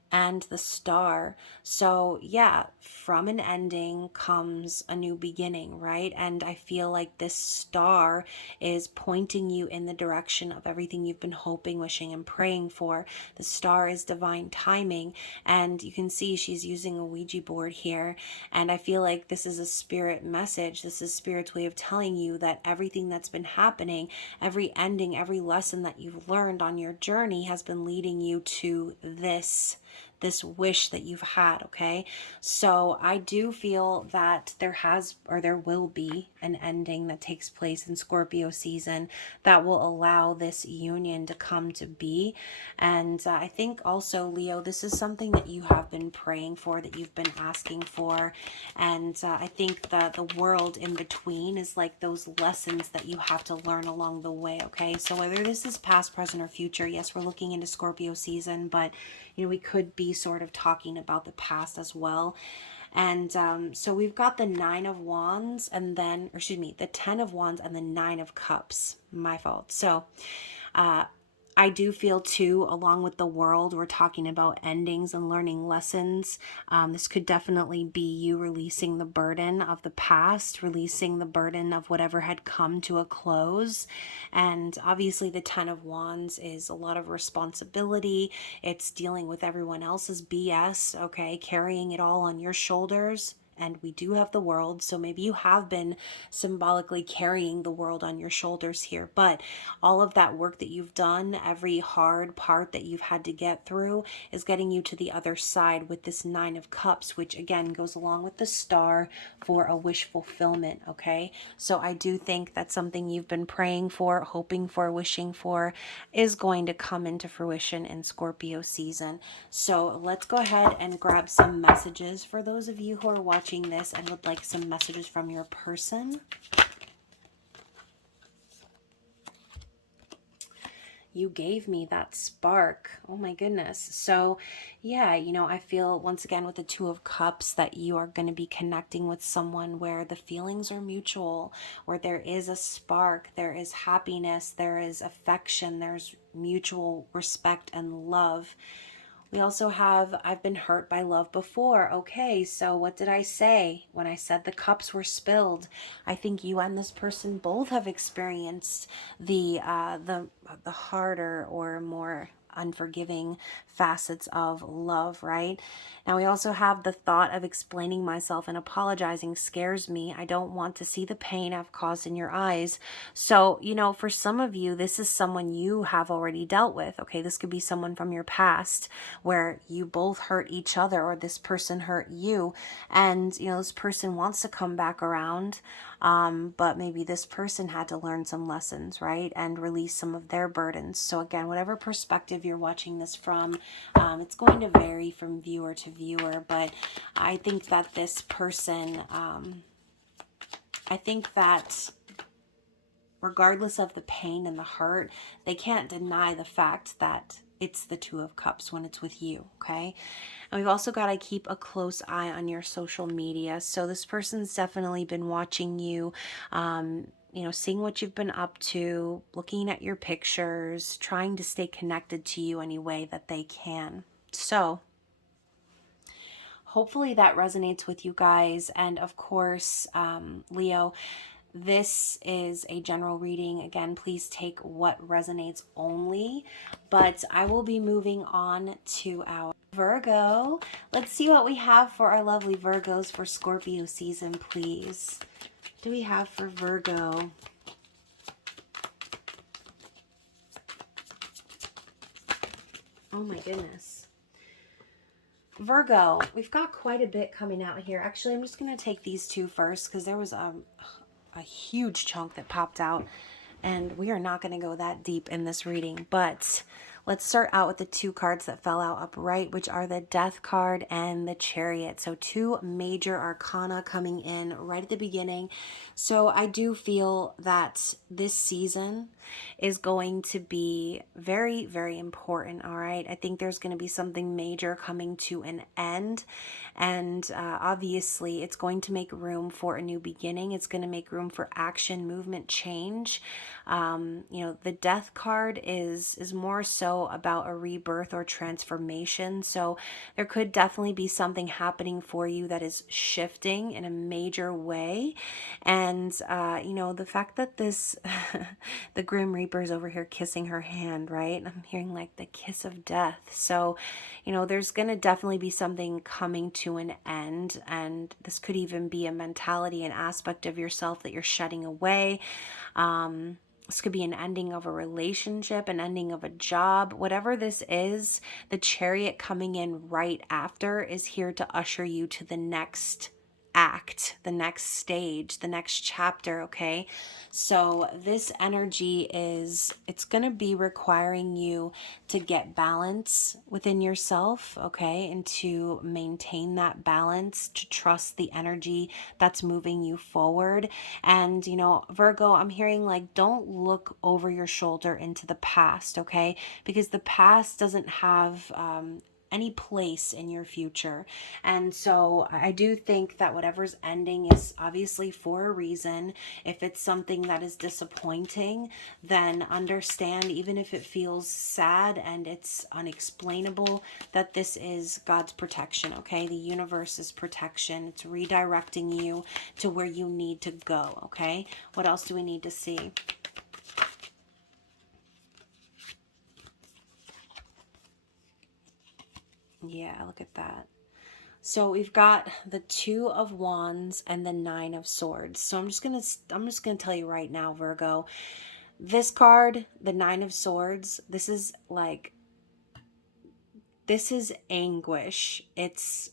and the Star. So yeah, from an ending comes a new beginning, right? And I feel like this star is pointing you in the direction of everything you've been hoping, wishing, and praying for. The star is divine timing, and you can see she's using a Ouija board here. And I feel like this is a spirit message. This is Spirit's way of telling you that everything that's been happening, every ending, every lesson that you've learned on your journey has been leading you to this wish that you've had, okay? So I do feel that there will be an ending that takes place in Scorpio season that will allow this union to come to be. And I think also, Leo, this is something that you have been praying for, that you've been asking for. And I think that the world in between is like those lessons that you have to learn along the way, okay? So whether this is past, present, or future, yes, we're looking into Scorpio season, but you know, we could be sort of talking about the past as well. And so we've got the Nine of Wands and then, or excuse me, the Ten of Wands and the Nine of Cups. My fault. So I do feel too, along with the World, we're talking about endings and learning lessons. This could definitely be you releasing the burden of the past, releasing the burden of whatever had come to a close. And obviously the Ten of Wands is a lot of responsibility. It's dealing with everyone else's BS, okay? Carrying it all on your shoulders. And we do have the World, so maybe you have been symbolically carrying the world on your shoulders here, but all of that work that you've done, every hard part that you've had to get through, is getting you to the other side with this Nine of Cups, which again goes along with the Star for a wish fulfillment, okay? So I do think that something you've been praying for, hoping for, wishing for is going to come into fruition in Scorpio season. So let's go ahead and grab some messages for those of you who are watching this and would like some messages from your person. You gave me that spark. Oh my goodness. So yeah, you know, I feel once again with the Two of Cups that you are going to be connecting with someone where the feelings are mutual, where there is a spark, there is happiness, there is affection, there's mutual respect and love. We also have, I've been hurt by love before. Okay, so what did I say when I said the cups were spilled? I think you and this person both have experienced the harder or more unforgiving facets of love, right? Now we also have the thought of explaining myself and apologizing scares me. I don't want to see the pain I've caused in your eyes. So, you know, for some of you, this is someone you have already dealt with. Okay, this could be someone from your past where you both hurt each other, or this person hurt you, and you know, this person wants to come back around, but maybe this person had to learn some lessons, right, and release some of their burdens. So again, whatever perspective you're watching this from, it's going to vary from viewer to viewer, but I think that this person, I think that regardless of the pain and the hurt, they can't deny the fact that it's the Two of Cups when it's with you, okay? And we've also got to keep a close eye on your social media. So this person's definitely been watching you, you know, seeing what you've been up to, looking at your pictures, trying to stay connected to you any way that they can. So hopefully that resonates with you guys. And of course, Leo, this is a general reading. Again, please take what resonates only, but I will be moving on to our Virgo. Let's see what we have for our lovely Virgos for Scorpio season, please. What do we have for Virgo? Oh my goodness. Virgo, we've got quite a bit coming out here. Actually, I'm just going to take these two first because there was a huge chunk that popped out, and we are not going to go that deep in this reading, but let's start out with the two cards that fell out upright, which are the Death card and the Chariot. So two major arcana coming in right at the beginning. So I do feel that this season is going to be very, very important, all right? I think there's going to be something major coming to an end, and obviously it's going to make room for a new beginning. It's going to make room for action, movement, change. You know, the Death card is more so about a rebirth or transformation. So there could definitely be something happening for you that is shifting in a major way. And, you know, the fact that this, the Grim Reaper is over here kissing her hand, right? I'm hearing like the kiss of death. So, you know, there's going to definitely be something coming to an end. And this could even be a mentality, an aspect of yourself that you're shedding away. This could be an ending of a relationship, an ending of a job. Whatever this is, the Chariot coming in right after is here to usher you to the next act, the next stage, the next chapter, okay? So this energy it's going to be requiring you to get balance within yourself, okay? And to maintain that balance, to trust the energy that's moving you forward. And, you know, Virgo, I'm hearing like, don't look over your shoulder into the past, okay? Because the past doesn't have any place in your future. And so I do think that whatever's ending is obviously for a reason. If it's something that is disappointing, then understand, even if it feels sad and it's unexplainable, that this is God's protection, okay? The universe's protection. It's redirecting you to where you need to go, okay? What else do we need to see? Yeah, look at that. So we've got the Two of Wands and the Nine of Swords. So I'm just gonna tell you right now, Virgo, this card, the Nine of Swords, this is anguish. It's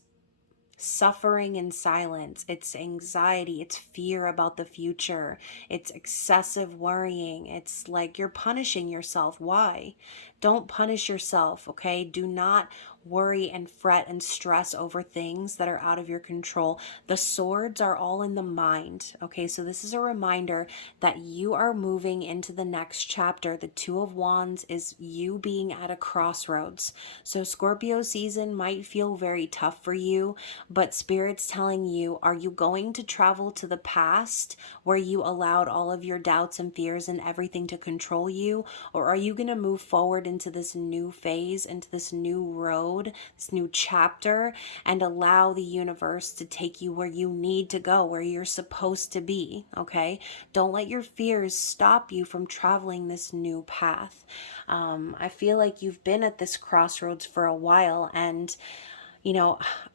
suffering in silence. It's anxiety. It's fear about the future. It's excessive worrying. It's like you're punishing yourself. Why? Don't punish yourself, okay? Do not worry and fret and stress over things that are out of your control. The swords are all in the mind, okay? So this is a reminder that you are moving into the next chapter. The Two of Wands is you being at a crossroads. So Scorpio season might feel very tough for you, but Spirit's telling you, are you going to travel to the past where you allowed all of your doubts and fears and everything to control you? Or are you going to move forward into this new phase, into this new road road, this new chapter, and allow the universe to take you where you need to go, where you're supposed to be, okay? Don't let your fears stop you from traveling this new path. I feel like you've been at this crossroads for a while, and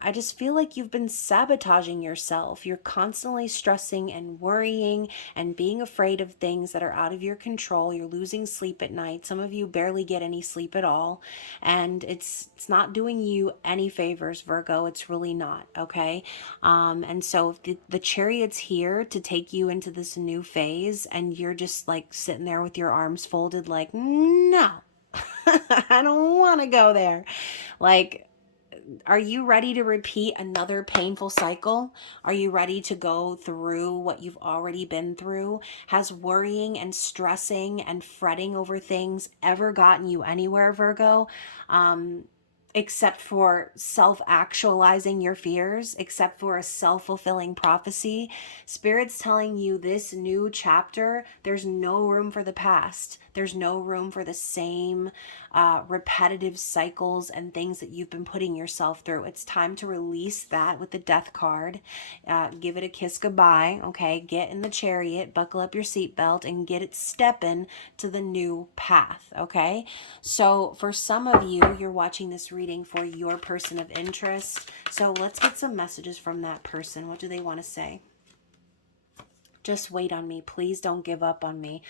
I just feel like you've been sabotaging yourself. You're constantly stressing and worrying and being afraid of things that are out of your control. You're losing sleep at night. Some of you barely get any sleep at all. And it's not doing you any favors, Virgo. It's really not, okay? And so the Chariot's here to take you into this new phase, and you're just like sitting there with your arms folded like, no, I don't want to go there. Like, are you ready to repeat another painful cycle? Are you ready to go through what you've already been through? Has worrying and stressing and fretting over things ever gotten you anywhere, Virgo? Except for self-actualizing your fears, except for a self-fulfilling prophecy. Spirit's telling you this new chapter, there's no room for the past. There's no room for the same repetitive cycles and things that you've been putting yourself through. It's time to release that with the Death card. Give it a kiss goodbye, okay? Get in the Chariot, buckle up your seatbelt, and get it stepping to the new path, okay? So for some of you, you're watching this reading for your person of interest. So let's get some messages from that person. What do they want to say? Just wait on me. Please don't give up on me.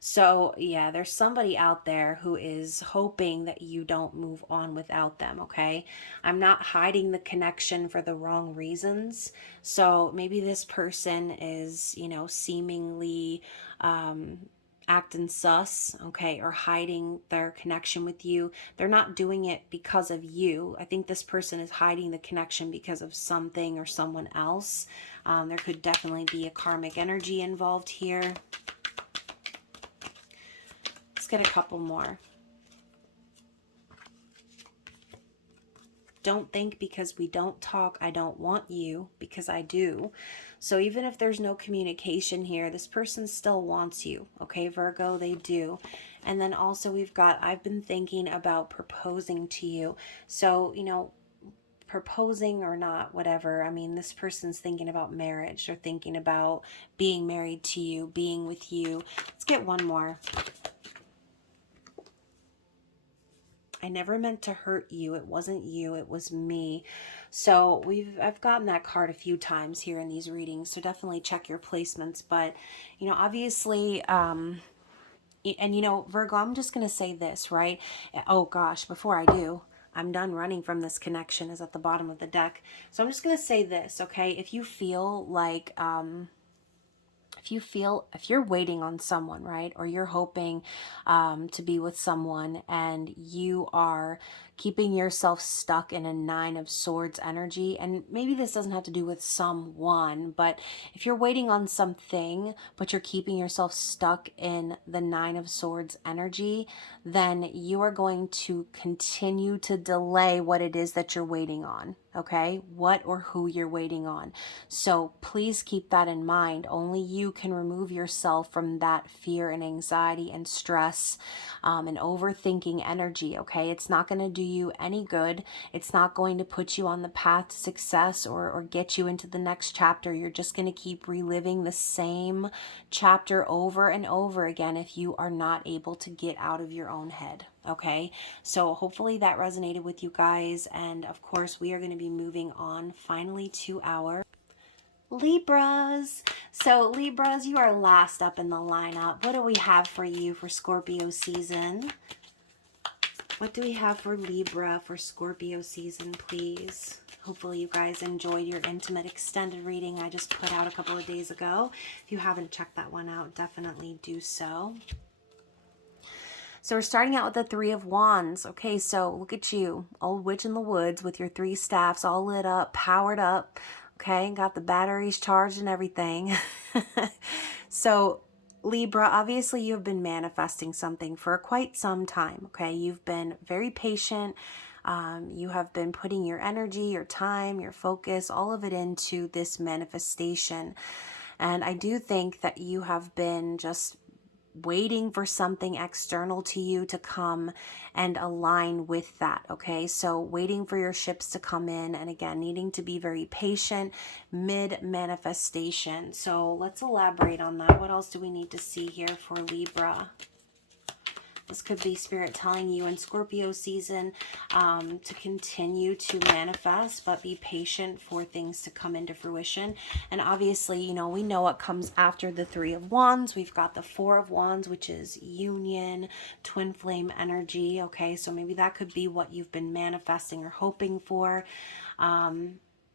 So yeah, there's somebody out there who is hoping that you don't move on without them, okay? I'm not hiding the connection for the wrong reasons. So maybe this person is, seemingly acting sus, okay, or hiding their connection with you. They're not doing it because of you. I think this person is hiding the connection because of something or someone else. There could definitely be a karmic energy involved here. Let's get a couple more. Don't think because we don't talk, I don't want you, because I do. So even if there's no communication here, this person still wants you. Okay, Virgo, they do. And then also we've got, I've been thinking about proposing to you. So, proposing or not, whatever. I mean, this person's thinking about marriage or thinking about being married to you, being with you. Let's get one more. I never meant to hurt you. It wasn't you. It was me. So I've gotten that card a few times here in these readings. So definitely check your placements. But, obviously, and Virgo, I'm just going to say this, right? Oh gosh, before I do, I'm done running from this connection is at the bottom of the deck. So I'm just going to say this, okay? If you feel like, if you're waiting on someone, right, or you're hoping to be with someone and you are keeping yourself stuck in a Nine of Swords energy, and maybe this doesn't have to do with someone, but if you're waiting on something, but you're keeping yourself stuck in the Nine of Swords energy, then you are going to continue to delay what it is that you're waiting on, okay? What or who you're waiting on. So please keep that in mind. Only you can remove yourself from that fear and anxiety and stress and overthinking energy, okay? It's not going to do you any good. It's not going to put you on the path to success or get you into the next chapter. You're just going to keep reliving the same chapter over and over again if you are not able to get out of your own head, okay? So hopefully that resonated with you guys. And of course, we are going to be moving on finally to our Libras. So Libras, you are last up in the lineup. What do we have for you for Scorpio season? What do we have for Libra for Scorpio season, please? Hopefully you guys enjoyed your intimate extended reading I just put out a couple of days ago. If you haven't checked that one out, definitely do so. So we're starting out with the Three of Wands. Okay, so look at you, old witch in the woods with your three staffs all lit up, powered up. Okay, got the batteries charged and everything. So Libra, obviously you have been manifesting something for quite some time. Okay, you've been very patient. You have been putting your energy, your time, your focus, all of it into this manifestation. And I do think that you have been just waiting for something external to you to come and align with that, okay? So waiting for your ships to come in, and again, needing to be very patient mid-manifestation. So let's elaborate on that. What else do we need to see here for Libra? This could be Spirit telling you in Scorpio season to continue to manifest, but be patient for things to come into fruition. And obviously, you know, we know what comes after the Three of Wands. We've got the Four of Wands, which is union, twin flame energy. Okay, so maybe that could be what you've been manifesting or hoping for.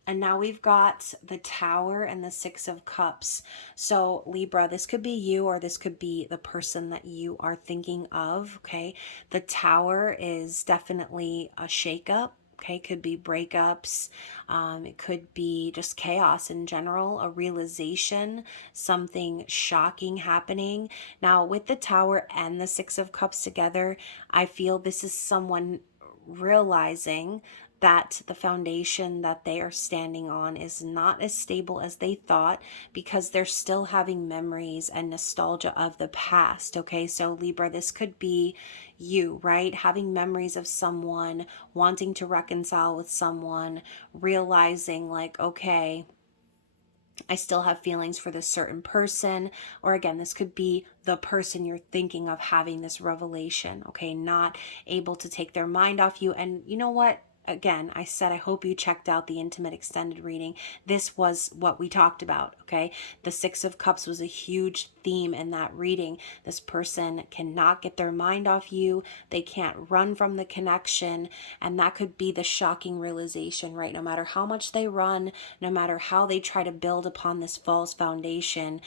And now we've got the Tower and the Six of Cups. So Libra, this could be you, or this could be the person that you are thinking of, okay? The Tower is definitely a shakeup, okay? Could be breakups. It could be just chaos in general, a realization, something shocking happening. Now with the Tower and the Six of Cups together, I feel this is someone realizing that the foundation that they are standing on is not as stable as they thought, because they're still having memories and nostalgia of the past. Okay, so Libra, this could be you, right? Having memories of someone, wanting to reconcile with someone, realizing like, okay, I still have feelings for this certain person. Or again, this could be the person you're thinking of having this revelation, okay? Not able to take their mind off you. And you know what? Again, I said, I hope you checked out the intimate extended reading. This was what we talked about, okay? The Six of Cups was a huge theme in that reading. This person cannot get their mind off you. They can't run from the connection. And that could be the shocking realization, right? No matter how much they run, no matter how they try to build upon this false foundation,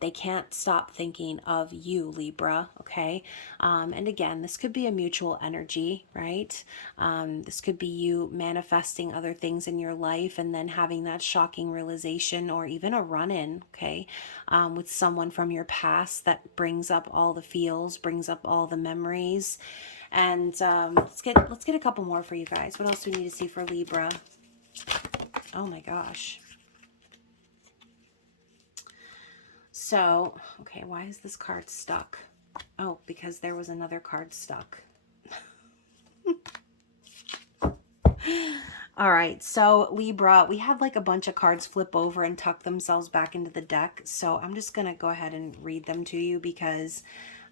they can't stop thinking of you, Libra, okay? And again, this could be a mutual energy, right? This could be you manifesting other things in your life and then having that shocking realization, or even a run-in, okay, with someone from your past that brings up all the feels, brings up all the memories. And let's get a couple more for you guys. What else do we need to see for Libra? Oh my gosh. So, okay, why is this card stuck? Oh, because there was another card stuck. All right, so Libra, we had like a bunch of cards flip over and tuck themselves back into the deck. So I'm just going to go ahead and read them to you because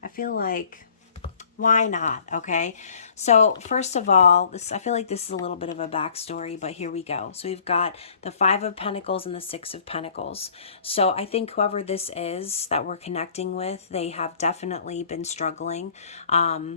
I feel like, why not? Okay. So first of all, I feel like this is a little bit of a backstory, but here we go. So we've got the Five of Pentacles and the Six of Pentacles. So I think whoever this is that we're connecting with, they have definitely been struggling.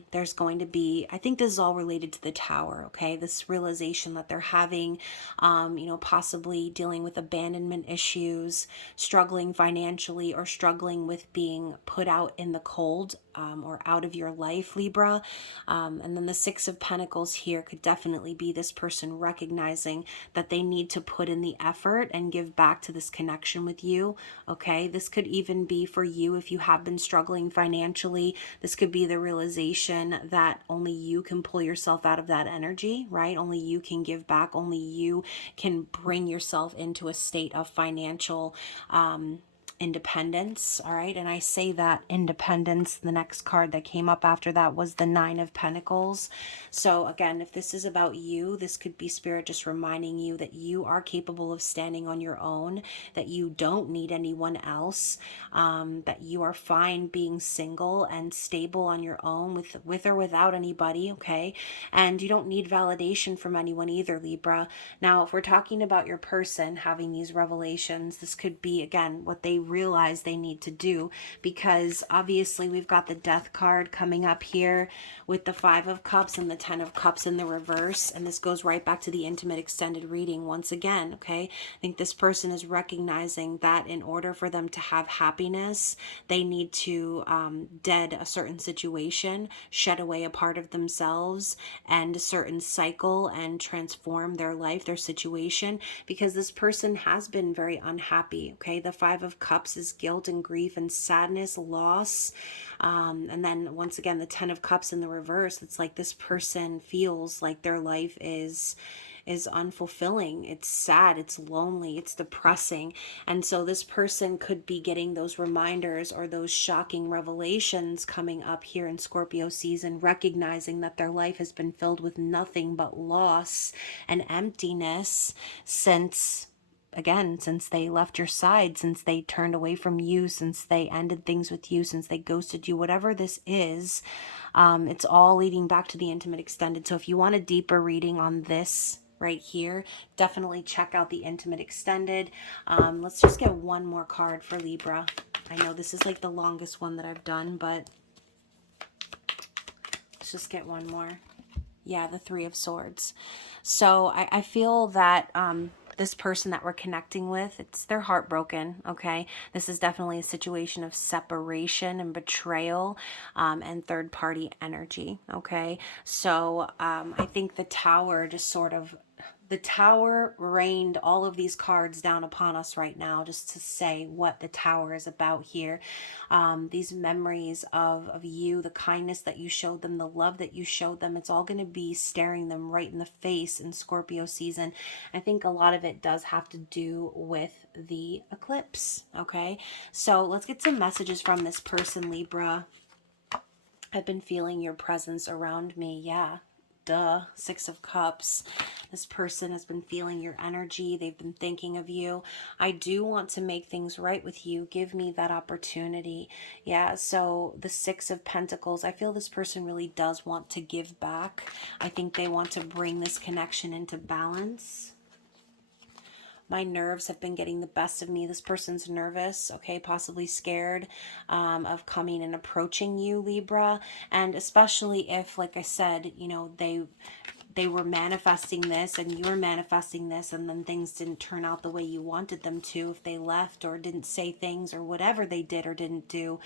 There's going to be, I think this is all related to the Tower. Okay. This realization that they're having, you know, possibly dealing with abandonment issues, struggling financially, or struggling with being put out in the cold, or out of your life, Libra. And then the Six of Pentacles here could definitely be this person recognizing that they need to put in the effort and give back to this connection with you. Okay, this could even be for you if you have been struggling financially. This could be the realization that only you can pull yourself out of that energy, right? Only you can give back. Only you can bring yourself into a state of financial independence. All right, and I say that independence, the next card that came up after that was the Nine of Pentacles. So again, if this is about you, this could be Spirit just reminding you that you are capable of standing on your own, that you don't need anyone else, that you are fine being single and stable on your own with or without anybody, okay? And you don't need validation from anyone either, Libra. Now, if we're talking about your person having these revelations, this could be, again, what they realize they need to do, because obviously we've got the Death card coming up here with the Five of Cups and the Ten of Cups in the reverse, and this goes right back to the intimate extended reading once again, okay? I think this person is recognizing that in order for them to have happiness, they need to dead a certain situation, shed away a part of themselves, end a certain cycle, and transform their life, their situation, because this person has been very unhappy, okay? The Five of Cups is guilt and grief and sadness, loss. And then once again, the Ten of Cups in the reverse, it's like this person feels like their life is is unfulfilling. It's sad, it's lonely, it's depressing. And so this person could be getting those reminders or those shocking revelations coming up here in Scorpio season, recognizing that their life has been filled with nothing but loss and emptiness since, again, since they left your side, since they turned away from you, since they ended things with you, since they ghosted you, whatever this is, it's all leading back to the intimate extended. So if you want a deeper reading on this right here, definitely check out the intimate extended. Let's just get one more card for Libra. I know this is like the longest one that I've done, but let's just get one more. Yeah, the Three of Swords. So I feel that this person that we're connecting with, they're heartbroken, okay? This is definitely a situation of separation and betrayal, and third party energy, okay? So I think the Tower just sort of, the Tower rained all of these cards down upon us right now just to say what the Tower is about here. These memories of you, the kindness that you showed them, the love that you showed them, it's all going to be staring them right in the face in Scorpio season. I think a lot of it does have to do with the eclipse, okay? So let's get some messages from this person, Libra. I've been feeling your presence around me. Yeah. Duh. Six of Cups. This person has been feeling your energy. They've been thinking of you. I do want to make things right with you. Give me that opportunity. Yeah, so the Six of Pentacles. I feel this person really does want to give back. I think they want to bring this connection into balance. My nerves have been getting the best of me. This person's nervous, okay, possibly scared of coming and approaching you, Libra. And especially if, like I said, you know, they were manifesting this and you were manifesting this, and then things didn't turn out the way you wanted them to. If they left or didn't say things or whatever they did or didn't do,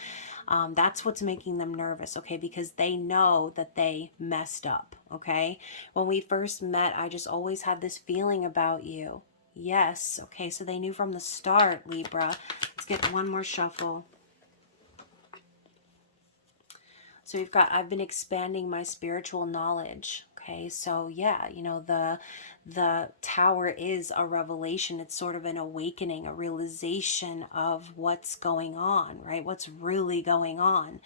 that's what's making them nervous, okay? Because they know that they messed up, okay? When we first met, I just always had this feeling about you. Yes. Okay, so they knew from the start, Libra. Let's get one more shuffle. So we've got, I've been expanding my spiritual knowledge. Okay, so yeah, you know, the Tower is a revelation. It's sort of an awakening, a realization of what's going on, right? What's really going on.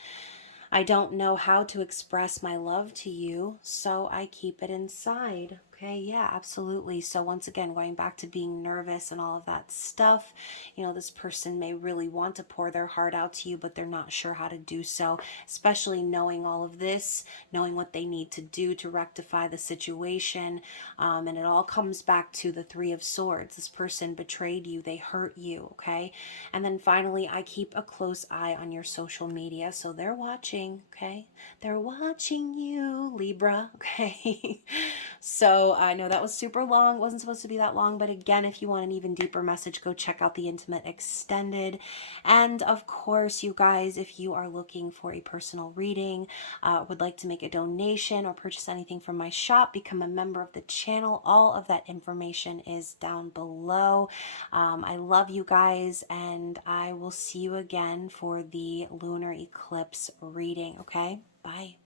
I don't know how to express my love to you, so I keep it inside. Okay, yeah, absolutely. So once again, going back to being nervous and all of that stuff, you know, this person may really want to pour their heart out to you, but they're not sure how to do so, especially knowing all of this, knowing what they need to do to rectify the situation. And it all comes back to the Three of Swords. This person betrayed you, they hurt you, okay? And then finally, I keep a close eye on your social media, so they're watching, okay? They're watching you, Libra, okay? So I know that was super long. It wasn't supposed to be that long, but again, if you want an even deeper message, go check out the Intimate Extended. And of course, you guys, if you are looking for a personal reading, would like to make a donation or purchase anything from my shop, become a member of the channel, all of that information is down below. I love you guys, and I will see you again for the lunar eclipse reading, okay? Bye.